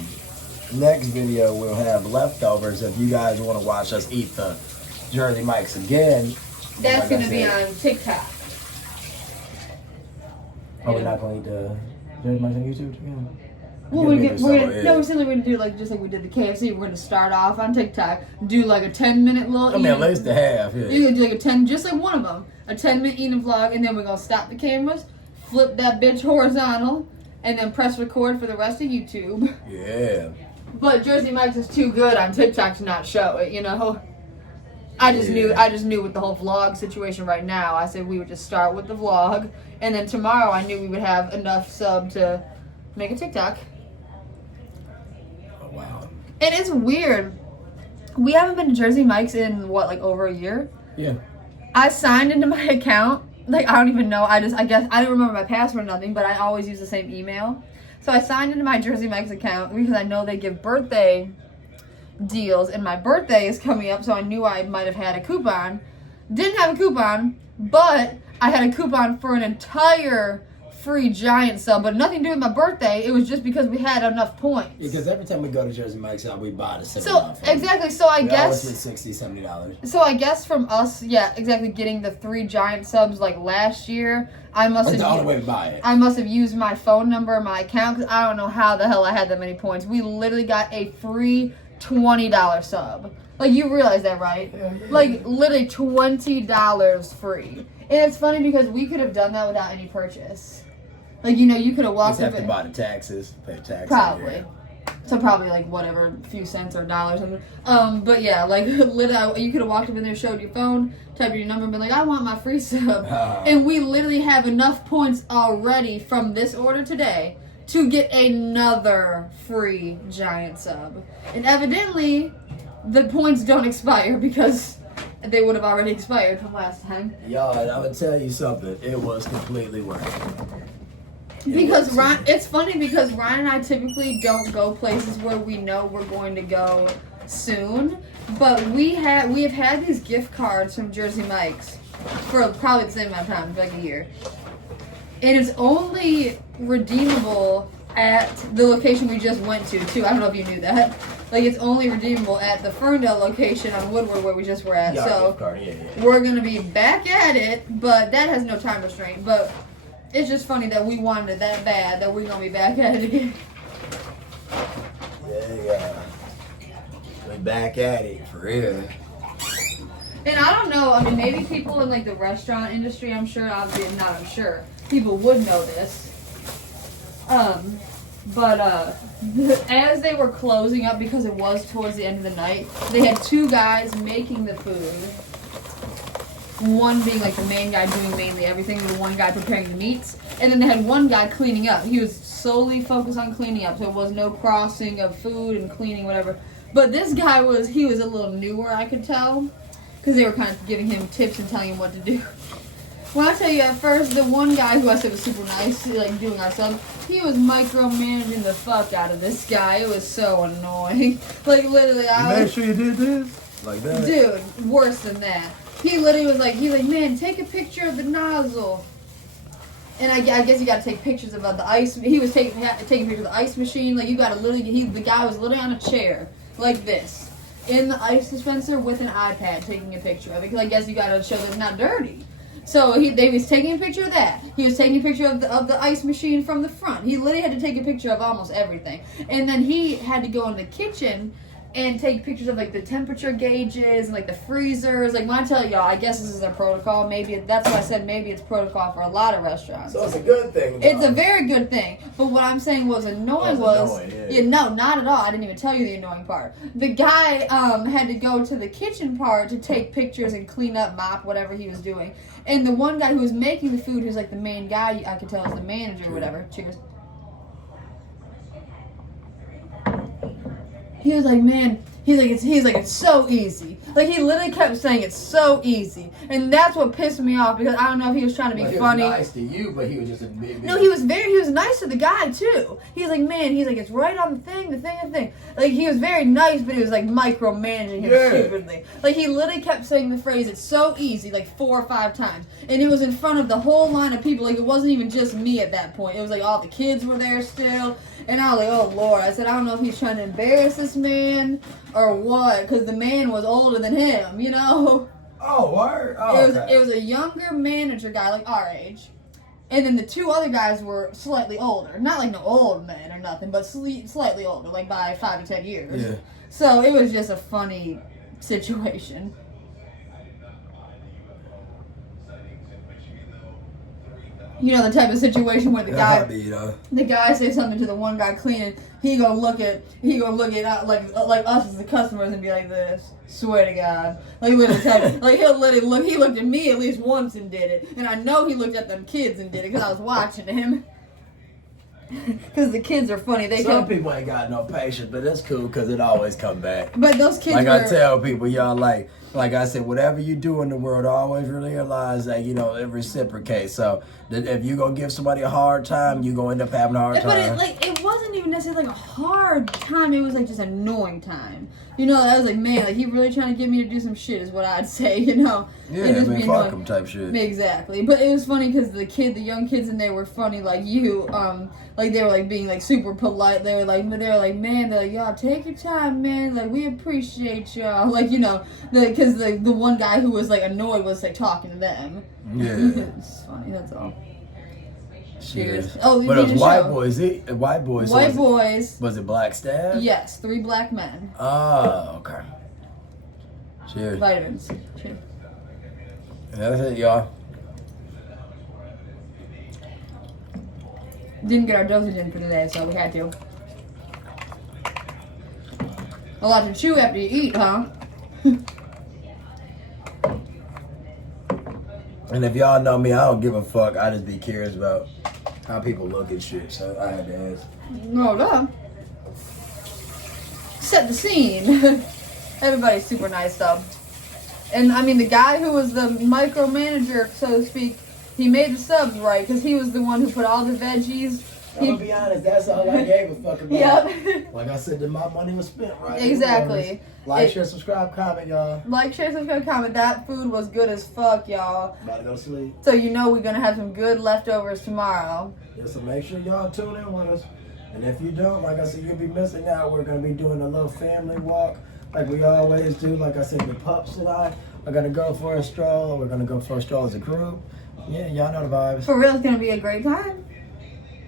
next video we'll have leftovers. If you guys want to watch us eat the Jersey Mike's again, That's like gonna I be said- on TikTok. Oh, we're not gonna eat the Jersey Mike's on YouTube again. Well, We're gonna do some, yeah. we're simply gonna do like just like we did the KFC. We're gonna start off on TikTok, do like a 10-minute little. I mean, at eating- least a half. Yeah. You can do like a 10, just like one of them, a 10-minute eating vlog, and then we're gonna stop the cameras, flip that bitch horizontal, and then press record for the rest of YouTube. Yeah. But Jersey Mike's is too good on TikTok to not show it, I just knew with the whole vlog situation right now. I said we would just start with the vlog, and then tomorrow I knew we would have enough sub to make a TikTok. Oh wow. And it's weird. We haven't been to Jersey Mike's in what, like over a year? Yeah. I signed into my account. Like, I don't even know. I guess I didn't remember my password or nothing, but I always use the same email. So I signed into my Jersey Mike's account because I know they give birthday deals, and my birthday is coming up, so I knew I might have had a coupon. Didn't have a coupon, but I had a coupon for an entire free Giant sub, but nothing to do with my birthday. It was just because we had enough points. Because every time we go to Jersey Mike's out, we buy the $7. So exactly. So I we guess always get $60, $70. So I guess from us, yeah, exactly, getting the 3 Giant subs like last year, I must That's have. the only way to buy it. I must have used my phone number and my account because I don't know how the hell I had that many points. We literally got a free $20 sub. Like, you realize that, right? Like, literally $20 free. And it's funny because we could have done that without any purchase. Like, you know, you could have walked Just have up to and buy the taxes, pay taxes. probably. So probably like whatever, a few cents or dollars or something. But yeah, like literally, you could have walked up in there, showed your phone, typed your number, and been like, "I want my free sub." And we literally have enough points already from this order today to get another free Giant sub. And evidently, the points don't expire because they would have already expired from last time. Y'all, and I'm gonna tell you something. It was completely worth it. Because Ryan, it's funny because Ryan and I typically don't go places where we know we're going to go soon, but we have had these gift cards from Jersey Mike's for probably the same amount of time, like a year, and it's only redeemable at the location we just went to too. I don't know if you knew that. Like, it's only redeemable at the Ferndale location on Woodward where we just were at. Yeah, So gift card, yeah. we're gonna be back at it, but that has no time restraint. But it's just funny that we wanted it that bad that we're gonna be back at it again. Yeah. We back at it for real. And I don't know, I mean, maybe people in like the restaurant industry, people would know this. But as they were closing up, because it was towards the end of the night, they had 2 guys making the food. One being like the main guy doing mainly everything, and the one guy preparing the meats. And then they had one guy cleaning up. He was solely focused on cleaning up, so it was no crossing of food and cleaning, whatever. But this guy he was a little newer, I could tell, because they were kind of giving him tips and telling him what to do. When I tell you at first, the one guy who I said was super nice, like doing our sub, he was micromanaging the fuck out of this guy. It was so annoying. Like, literally, Make sure you did this? Like that? Dude, worse than that. He literally was like, man, take a picture of the nozzle. And I guess you got to take pictures of the ice. He was taking pictures of the ice machine. Like, you got to literally, the guy was literally on a chair like this in the ice dispenser with an iPad taking a picture of it. Because I guess you got to show that it's not dirty. So they was taking a picture of that. He was taking a picture of the ice machine from the front. He literally had to take a picture of almost everything. And then he had to go in the kitchen and take pictures of like the temperature gauges and like the freezers. Like, when I tell y'all, I guess this is their protocol. Maybe that's why I said maybe it's protocol for a lot of restaurants. So it's a good thing. Though. It's a very good thing. But what I'm saying was annoying no, not at all. I didn't even tell you the annoying part. The guy had to go to the kitchen part to take pictures and clean up, mop, whatever he was doing. And the one guy who was making the food, who's like the main guy, I could tell is the manager or whatever. Cheers. He was like, man, he's like, it's so easy. Like, he literally kept saying it's so easy. And that's what pissed me off, because I don't know if he was trying to be funny. He was nice to you, but he was just a big... No, he was nice to the guy, too. He was like, man, it's right on the thing. Like, he was very nice, but he was, like, micromanaging him stupidly. Like, he literally kept saying the phrase, it's so easy, like 4 or 5 times. And it was in front of the whole line of people. Like, it wasn't even just me at that point. It was, like, all the kids were there still. And I was like, oh, Lord. I said, I don't know if he's trying to embarrass this man or what, because the man was older than him, you know? Oh, word? Oh, It was a younger manager guy, like our age. And then the 2 other guys were slightly older. Not like no old men or nothing, but slightly older, like by 5 to 10 years. Yeah. So it was just a funny situation. You know, the type of situation where the guy says something to the one guy cleaning, he gonna look at like us as the customers and be like this. Swear to God, like literally, like he'll let it look. He looked at me at least once and did it, and I know he looked at them kids and did it because I was watching him. Because the kids are funny. They Some kept, people ain't got no patience, but it's cool because it always come back. but those kids Like were. I tell people, y'all, like I said, whatever you do in the world, always realize that, you know, it reciprocates. So that if you gonna give somebody a hard time, you gonna end up having a hard But time. it wasn't even necessarily like a hard time. It was like just annoying time. You know, I was like, man, like he really trying to get me to do some shit is what I'd say. You know. Yeah, It I just mean, be fuck annoying. them type shit. Exactly, but it was funny because the young kids in there were funny, like you, like they were like being like super polite. They were like, man, they're like, y'all take your time, man. Like we appreciate y'all. Like you know, because the one guy who was like annoyed was like talking to them. Yeah. It's funny. That's all. Cheers. Oh, we but it need was a white show. boys. White boys. so White was it- boys. Was it Black Staff? Yes, 3 black men. Oh, okay. Cheers. Vitamins. Cheers. And that's it, y'all. Didn't get our dosage in for today, so we had to. A lot to chew after you eat, huh? And if y'all know me, I don't give a fuck. I just be curious about how people look at shit. So I had to ask. No, duh. Set the scene. Everybody's super nice, though. And, I mean, the guy who was the micromanager, so to speak, he made the subs right, because he was the one who put all the veggies. I'm gonna be honest, that's all I gave a fuck about. Yep. Like I said, then my money was spent right. Exactly. Like, It- share, subscribe, comment, y'all. Like, share, subscribe, comment. That food was good as fuck, y'all. About to go to sleep. So you know we're going to have some good leftovers tomorrow. Yeah, so make sure y'all tune in with us. And if you don't, like I said, you'll be missing out. We're gonna be doing a little family walk, like we always do. Like I said, the pups and I are gonna go for a stroll. We're gonna go for a stroll as a group. Yeah, y'all know the vibes. For real, it's going to be a great time.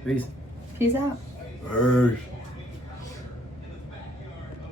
Peace. Peace out. Peace.